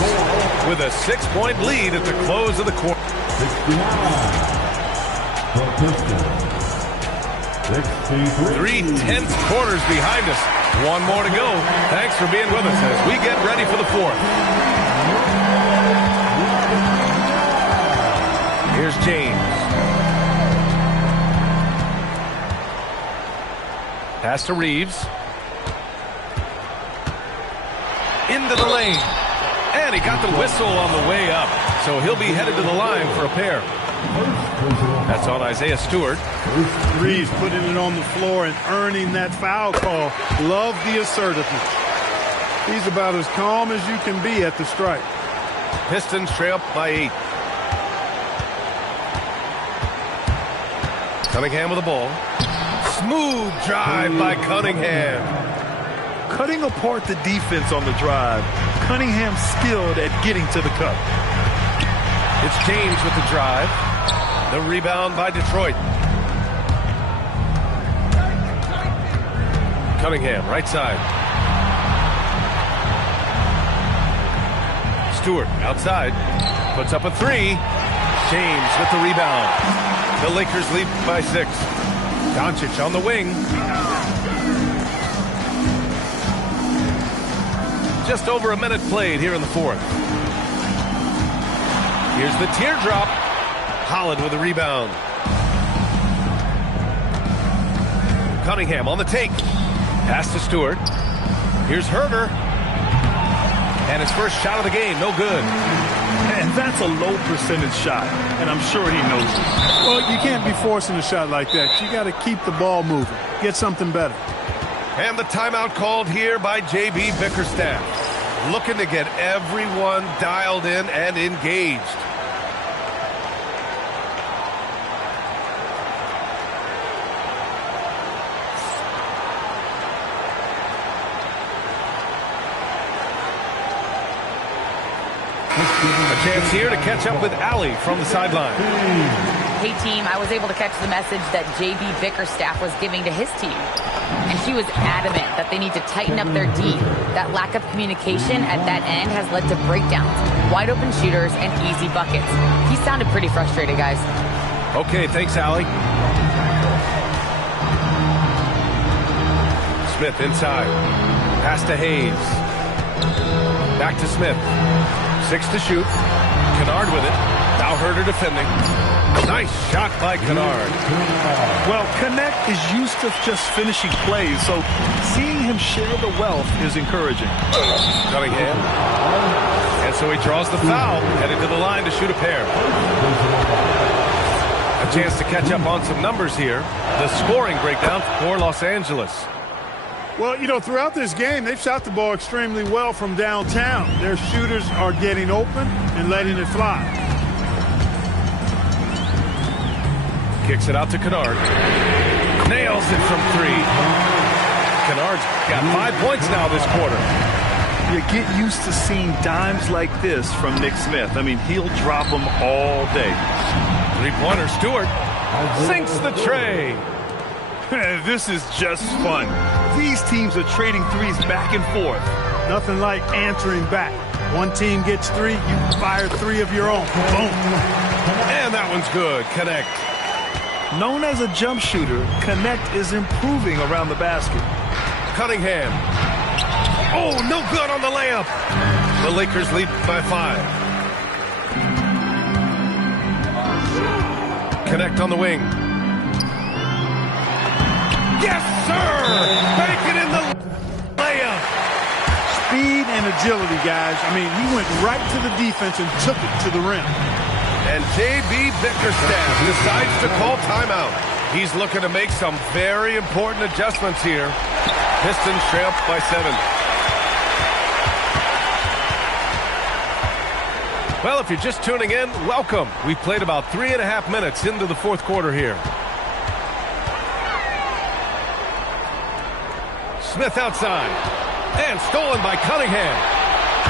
with a 6-point lead at the close of the quarter. 3/10 quarters behind us. One more to go. Thanks for being with us as we get ready for the fourth. Here's James. Pass to Reeves. Into the lane. And he got the whistle on the way up. So he'll be headed to the line for a pair. That's on Isaiah Stewart. Reeves putting it on the floor and earning that foul call. Love the assertiveness. He's about as calm as you can be at the strike. Pistons trail up by 8. Cunningham with the ball. Smooth drive by Cunningham. Cutting apart the defense on the drive. Cunningham skilled at getting to the cup. It's James with the drive. The rebound by Detroit. Cunningham, right side. Stewart, outside. Puts up a 3. James with the rebound. The Lakers lead by 6. Doncic on the wing. Just over a minute played here in the fourth. Here's the teardrop. Holland with a rebound. Cunningham on the take. Pass to Stewart. Here's Herter. And his first shot of the game, no good. And that's a low percentage shot, and I'm sure he knows it. Well, you can't be forcing a shot like that. You got to keep the ball moving. Get something better. And the timeout called here by J.B. Bickerstaff. Looking to get everyone dialed in and engaged. A chance here to catch up with Allie from the sideline. Hey, team, I was able to catch the message that J.B. Bickerstaff was giving to his team. And she was adamant that they need to tighten up their D. That lack of communication at that end has led to breakdowns, wide open shooters, and easy buckets. He sounded pretty frustrated, guys. Okay, thanks, Allie. Smith inside. Pass to Hayes. Back to Smith. 6 to shoot. Kennard with it. Now Herter defending. Nice shot by Kennard. Well, Connect is used to just finishing plays, so seeing him share the wealth is encouraging. Cunningham. And so he draws the foul, headed to the line to shoot a pair. A chance to catch up on some numbers here. The scoring breakdown for Los Angeles. Well, you know, throughout this game, they've shot the ball extremely well from downtown. Their shooters are getting open and letting it fly. Kicks it out to Kennard. Nails it from 3. Kennard's got 5 points now this quarter. You get used to seeing dimes like this from Nick Smith. I mean, he'll drop them all day. 3-pointer Stewart sinks the tray. This is just fun. These teams are trading threes back and forth. Nothing like answering back. One team gets 3, you fire 3 of your own. Boom. And that one's good. Connect. Known as a jump shooter, Connect is improving around the basket. Cunningham. Oh, no good on the layup. The Lakers lead by 5. Connect on the wing. Yes, sir! Make it in the layup. Speed and agility, guys. I mean, he went right to the defense and took it to the rim. And J.B. Bickerstaff decides to call timeout. He's looking to make some very important adjustments here. Pistons trail by 7. Well, if you're just tuning in, welcome. We've played about 3.5 minutes into the fourth quarter here. Smith outside. And stolen by Cunningham.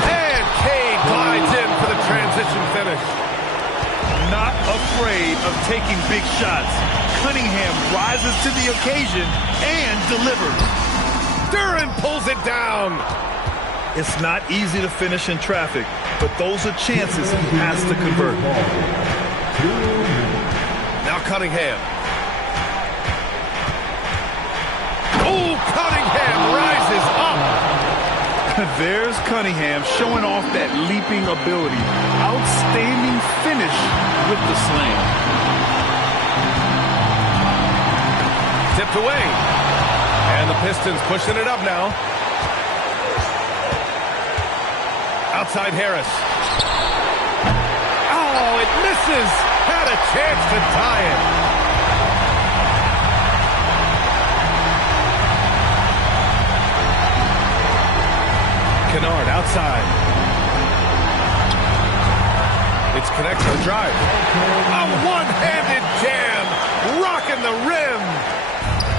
And Cade glides in for the transition finish. Not afraid of taking big shots. Cunningham rises to the occasion and delivers. Duren pulls it down. It's not easy to finish in traffic, but those are chances he has to convert. Now Cunningham. Oh, Cunningham rises up. There's Cunningham showing off that leaping ability. Outstanding finish with the slam. Tipped away. And the Pistons pushing it up now. Outside Harris. Oh, it misses. Had a chance to tie it. Kennard outside. It's connected to the drive. A one-handed jam. Rocking the rim.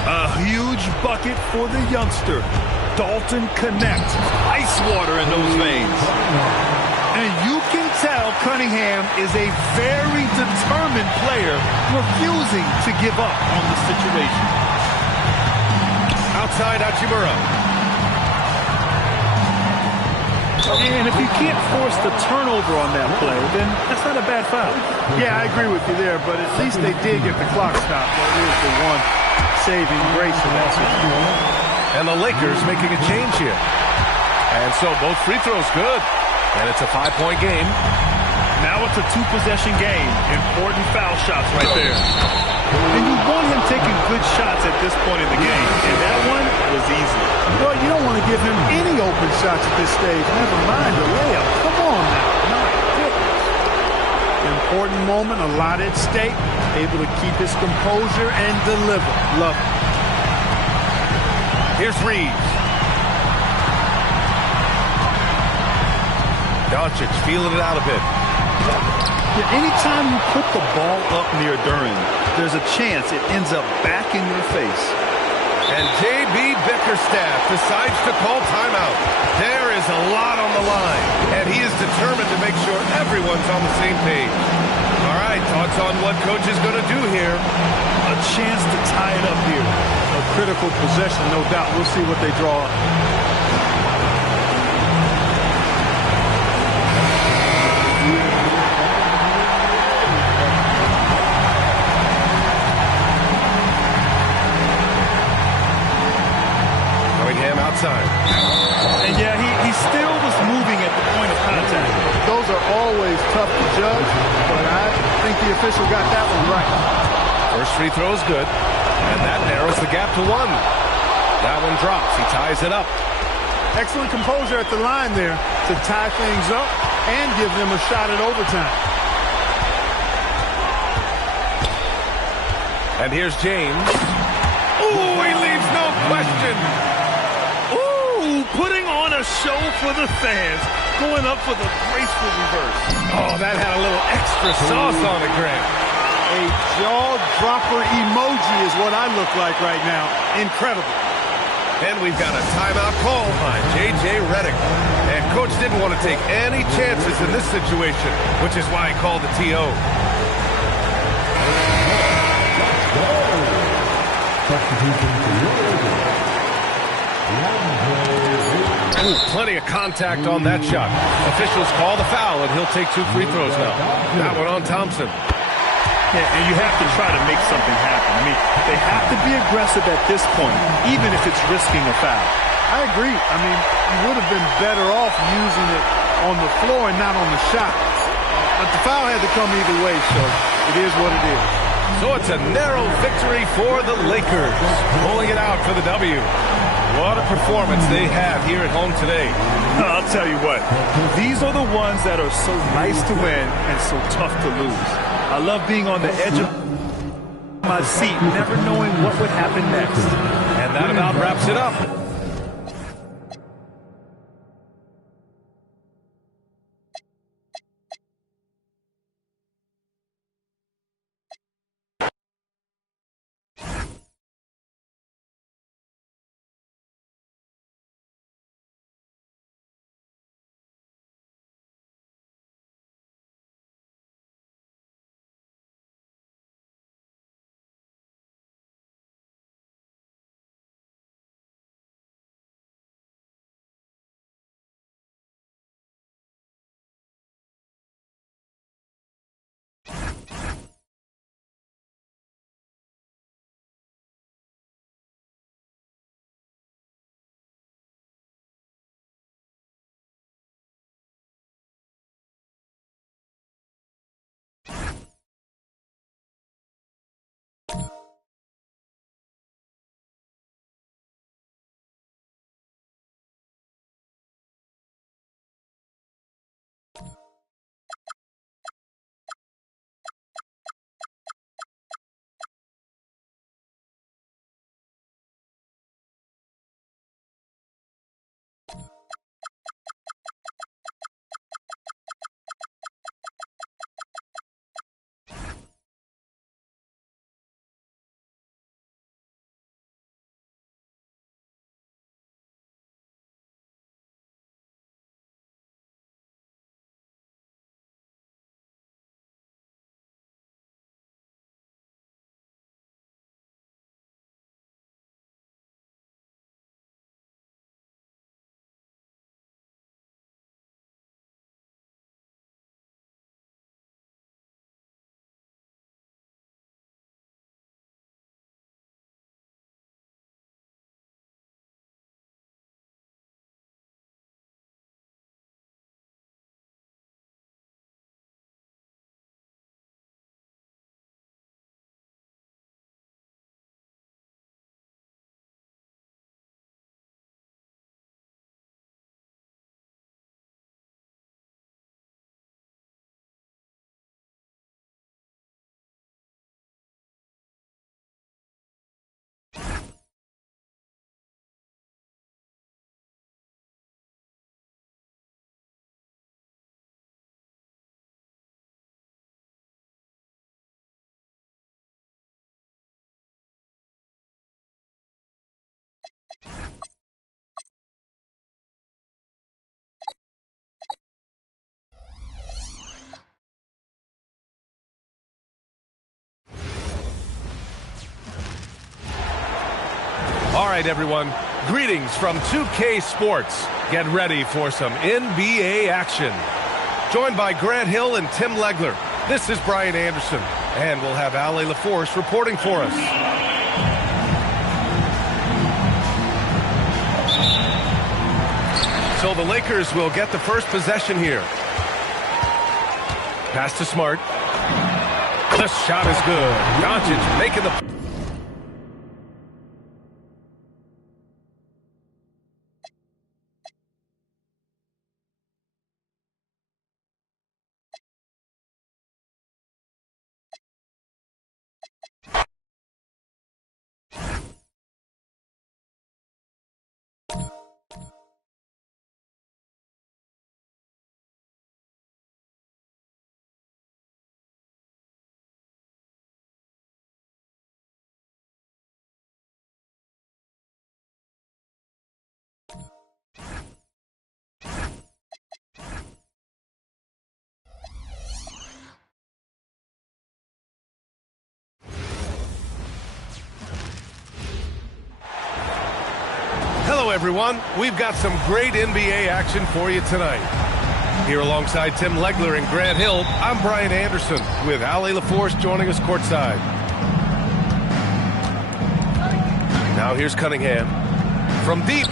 A huge bucket for the youngster. Dalton Knecht. Ice water in those veins. And you can tell Cunningham is a very determined player, refusing to give up on the situation. Outside Hachimura. And if you can't force the turnover on that play, then that's not a bad foul. Yeah, I agree with you there, but at least they did get the clock stopped. That is the one saving grace of that situation. And the Lakers making a change here. And so both free throws good. And it's a 5-point game. Now it's a 2-possession game. Important foul shots right there. And you want him taking good shots at this point in the game. And that one was easy. Well, you don't want to give him any open shots at this stage. Never mind a layup. Come on now. My goodness. Important moment, a lot at stake. Able to keep his composure and deliver. Love it. Here's Reeves. Doncic feeling it out a bit. Yeah, anytime you put the ball up near Duren, there's a chance it ends up back in your face. And J.B. Bickerstaff decides to call timeout. There is a lot on the line, and he is determined to make sure everyone's on the same page. All right, thoughts on what coach is going to do here? A chance to tie it up here. A critical possession, no doubt. We'll see what they draw up. Cunningham outside. And yeah, he still was moving at the point of contact. Those are always tough to judge, but I think the official got that one right. First free throw is good, and that narrows the gap to 1. That one drops. He ties it up. Excellent composure at the line there to tie things up and give them a shot at overtime. And here's James. Ooh, he leaves no question. Ooh, putting on a show for the fans. Going up for the graceful reverse. Oh, that had a little extra sauce on it, Grant. A jaw-dropper emoji is what I look like right now. Incredible. And we've got a timeout call by J.J. Redick. And Coach didn't want to take any chances in this situation, which is why he called the T.O. Ooh, plenty of contact on that shot. Officials call the foul, and he'll take 2 free throws now. That one on Thompson. Yeah, and you have to try to make something happen. I mean, they have to be aggressive at this point, even if it's risking a foul. I agree. I mean, you would have been better off using it on the floor and not on the shot. But the foul had to come either way, so it is what it is. So it's a narrow victory for the Lakers, pulling it out for the W. What a performance they have here at home today. I'll tell you what, these are the ones that are so nice to win and so tough to lose. I love being on the edge of my seat, never knowing what would happen next. And that about wraps it up. All right, everyone. Greetings from 2K Sports. Get ready for some NBA action. Joined by Grant Hill and Tim Legler, this is Brian Anderson, and we'll have Ale LaForce reporting for us. So the Lakers will get the first possession here. Pass to Smart. The shot is good. Doncic making the... Hello, everyone. We've got some great NBA action for you tonight. Here alongside Tim Legler and Grant Hill, I'm Brian Anderson with Ale LaForce joining us courtside. Now here's Cunningham. From deep,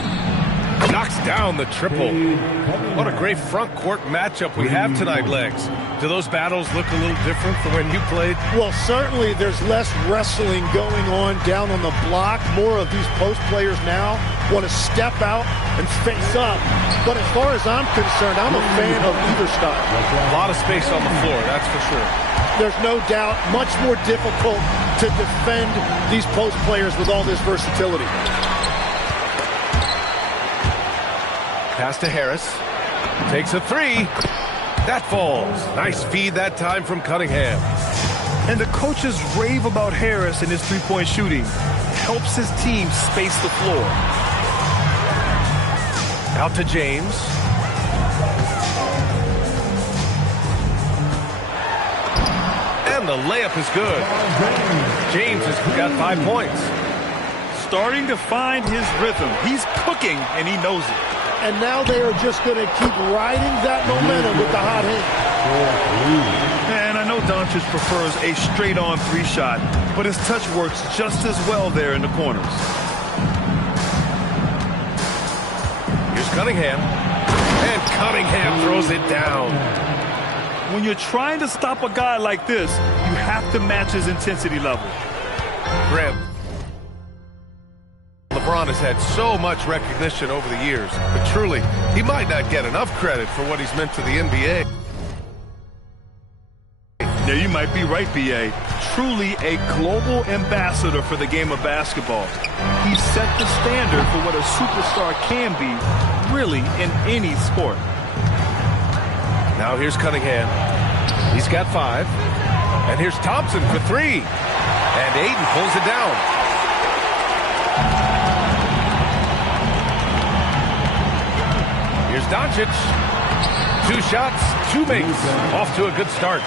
knocks down the triple. What a great front court matchup we have tonight, Legs. Do those battles look a little different from when you played? Well, certainly there's less wrestling going on down on the block. More of these post players now want to step out and face up. But as far as I'm concerned, I'm a fan of either style. A lot of space on the floor, that's for sure. There's no doubt, much more difficult to defend these post players with all this versatility. Pass to Harris. Takes a three. That falls. Nice feed that time from Cunningham. And the coaches rave about Harris and his three-point shooting. Helps his team space the floor. Out to James. And the layup is good. James has got 5 points. Starting to find his rhythm. He's cooking, and he knows it. And now they are just going to keep riding that momentum with the hot hand. And I know Doncic prefers a straight-on three-shot, but his touch works just as well there in the corners. Here's Cunningham. And Cunningham throws it down. When you're trying to stop a guy like this, you have to match his intensity level. Graham. LeBron has had so much recognition over the years, but truly, he might not get enough credit for what he's meant to the NBA. Yeah, you might be right, B.A. Truly a global ambassador for the game of basketball. He set the standard for what a superstar can be, really, in any sport. Now here's Cunningham. He's got 5. And here's Thompson for 3. And Ayton pulls it down. Here's Doncic. 2 shots, 2 makes. Off to a good start.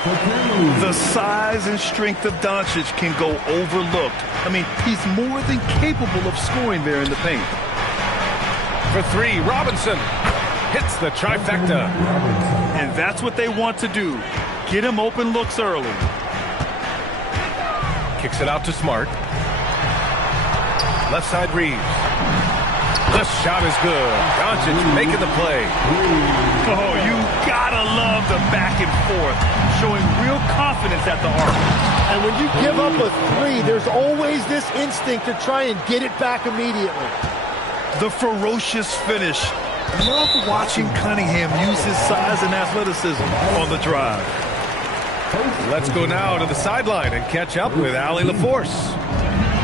The size and strength of Doncic can go overlooked. I mean, he's more than capable of scoring there in the paint. For 3, Robinson hits the trifecta. And that's what they want to do. Get him open looks early. Kicks it out to Smart. Left side Reeves. The shot is good. Doncic making the play. Oh, you gotta love the back and forth, showing real confidence at the arc. And when you give up a 3, there's always this instinct to try and get it back immediately. The ferocious finish. Love watching Cunningham use his size and athleticism on the drive. Let's go now to the sideline and catch up with Allie LaForce.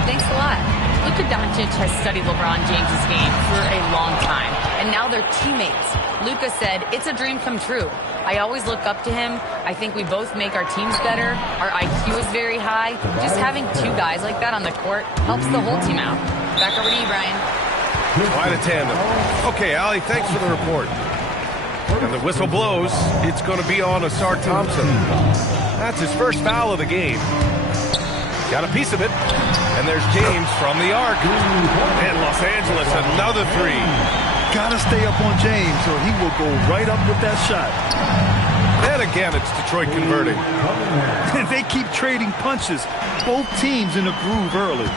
Thanks a lot. Luka Doncic has studied LeBron James' game for a long time, and now they're teammates. Luka said, "It's a dream come true. I always look up to him. I think we both make our teams better. Our IQ is very high. Just having 2 guys like that on the court helps the whole team out." Back over to you, Brian. Quite a tandem. Okay, Allie, thanks for the report. And the whistle blows. It's going to be on Ausar Thompson. That's his first foul of the game. Got a piece of it. And there's James from the arc. And Los Angeles, another 3. Gotta stay up on James or he will go right up with that shot. And again, it's Detroit converting. And they keep trading punches. Both teams in a groove early.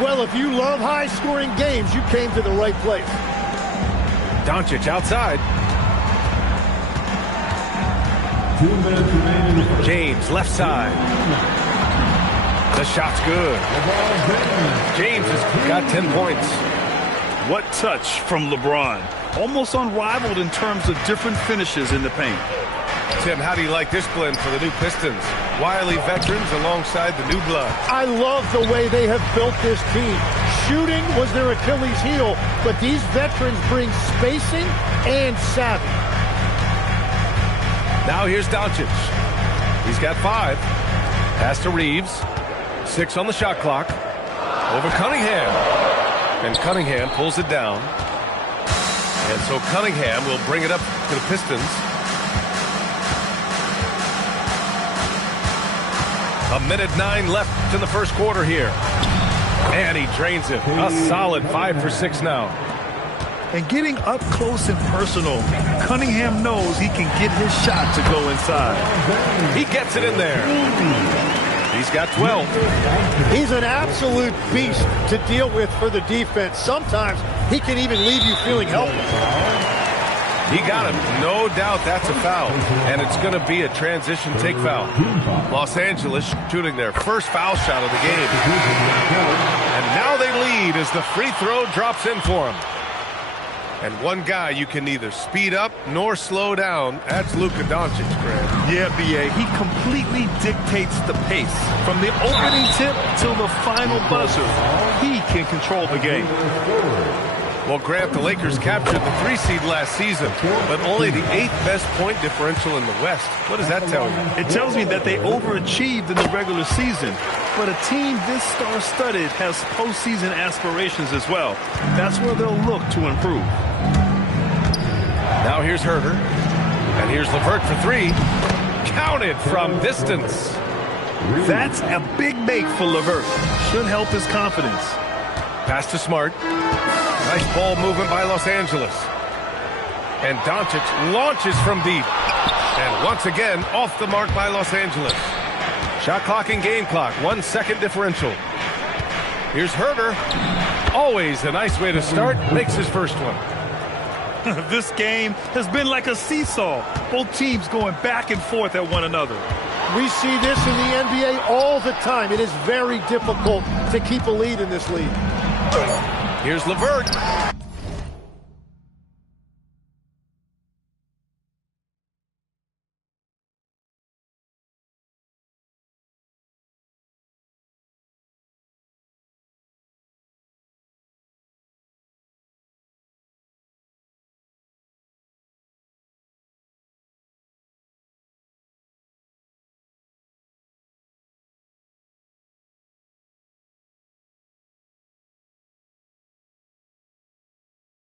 Well, if you love high-scoring games, you came to the right place. Doncic outside. 2 minutes remaining. James left side. The shot's good. James has got 10 points. What touch from LeBron. Almost unrivaled in terms of different finishes in the paint. Tim, how do you like this blend for the new Pistons? Wily veterans alongside the new blood. I love the way they have built this team. Shooting was their Achilles heel, but these veterans bring spacing and savvy. Now here's Doncic. He's got 5. Pass to Reeves. 6 on the shot clock. Over Cunningham. And Cunningham pulls it down. And so Cunningham will bring it up to the Pistons. A minute 9 left in the first quarter here. And he drains it. A solid 5 for 6 now. And getting up close and personal, Cunningham knows he can get his shot to go inside. He gets it in there. He's got 12. He's an absolute beast to deal with for the defense. Sometimes he can even leave you feeling helpless. He got him. No doubt that's a foul. And it's going to be a transition take foul. Los Angeles shooting their first foul shot of the game. And now they lead as the free throw drops in for him. And one guy you can neither speed up nor slow down, that's Luka Doncic, Grant. Yeah, B.A., he completely dictates the pace. From the opening tip till the final buzzer, he can control the game. Well, Grant, the Lakers captured the 3 seed last season, but only the 8th best point differential in the West. What does that tell you? It tells me that they overachieved in the regular season. But a team this star-studded has postseason aspirations as well. That's where they'll look to improve. Now here's Herter. And here's LeVert for 3. Counted from distance. That's a big make for LeVert. Should help his confidence. Pass to Smart. Nice ball movement by Los Angeles. And Doncic launches from deep. And once again, off the mark by Los Angeles. Shot clock and game clock, 1 second differential. Here's Herter. Always a nice way to start. Makes his first one. This game has been like a seesaw. Both teams going back and forth at one another. We see this in the NBA all the time. It is very difficult to keep a lead in this league. Here's LeVert.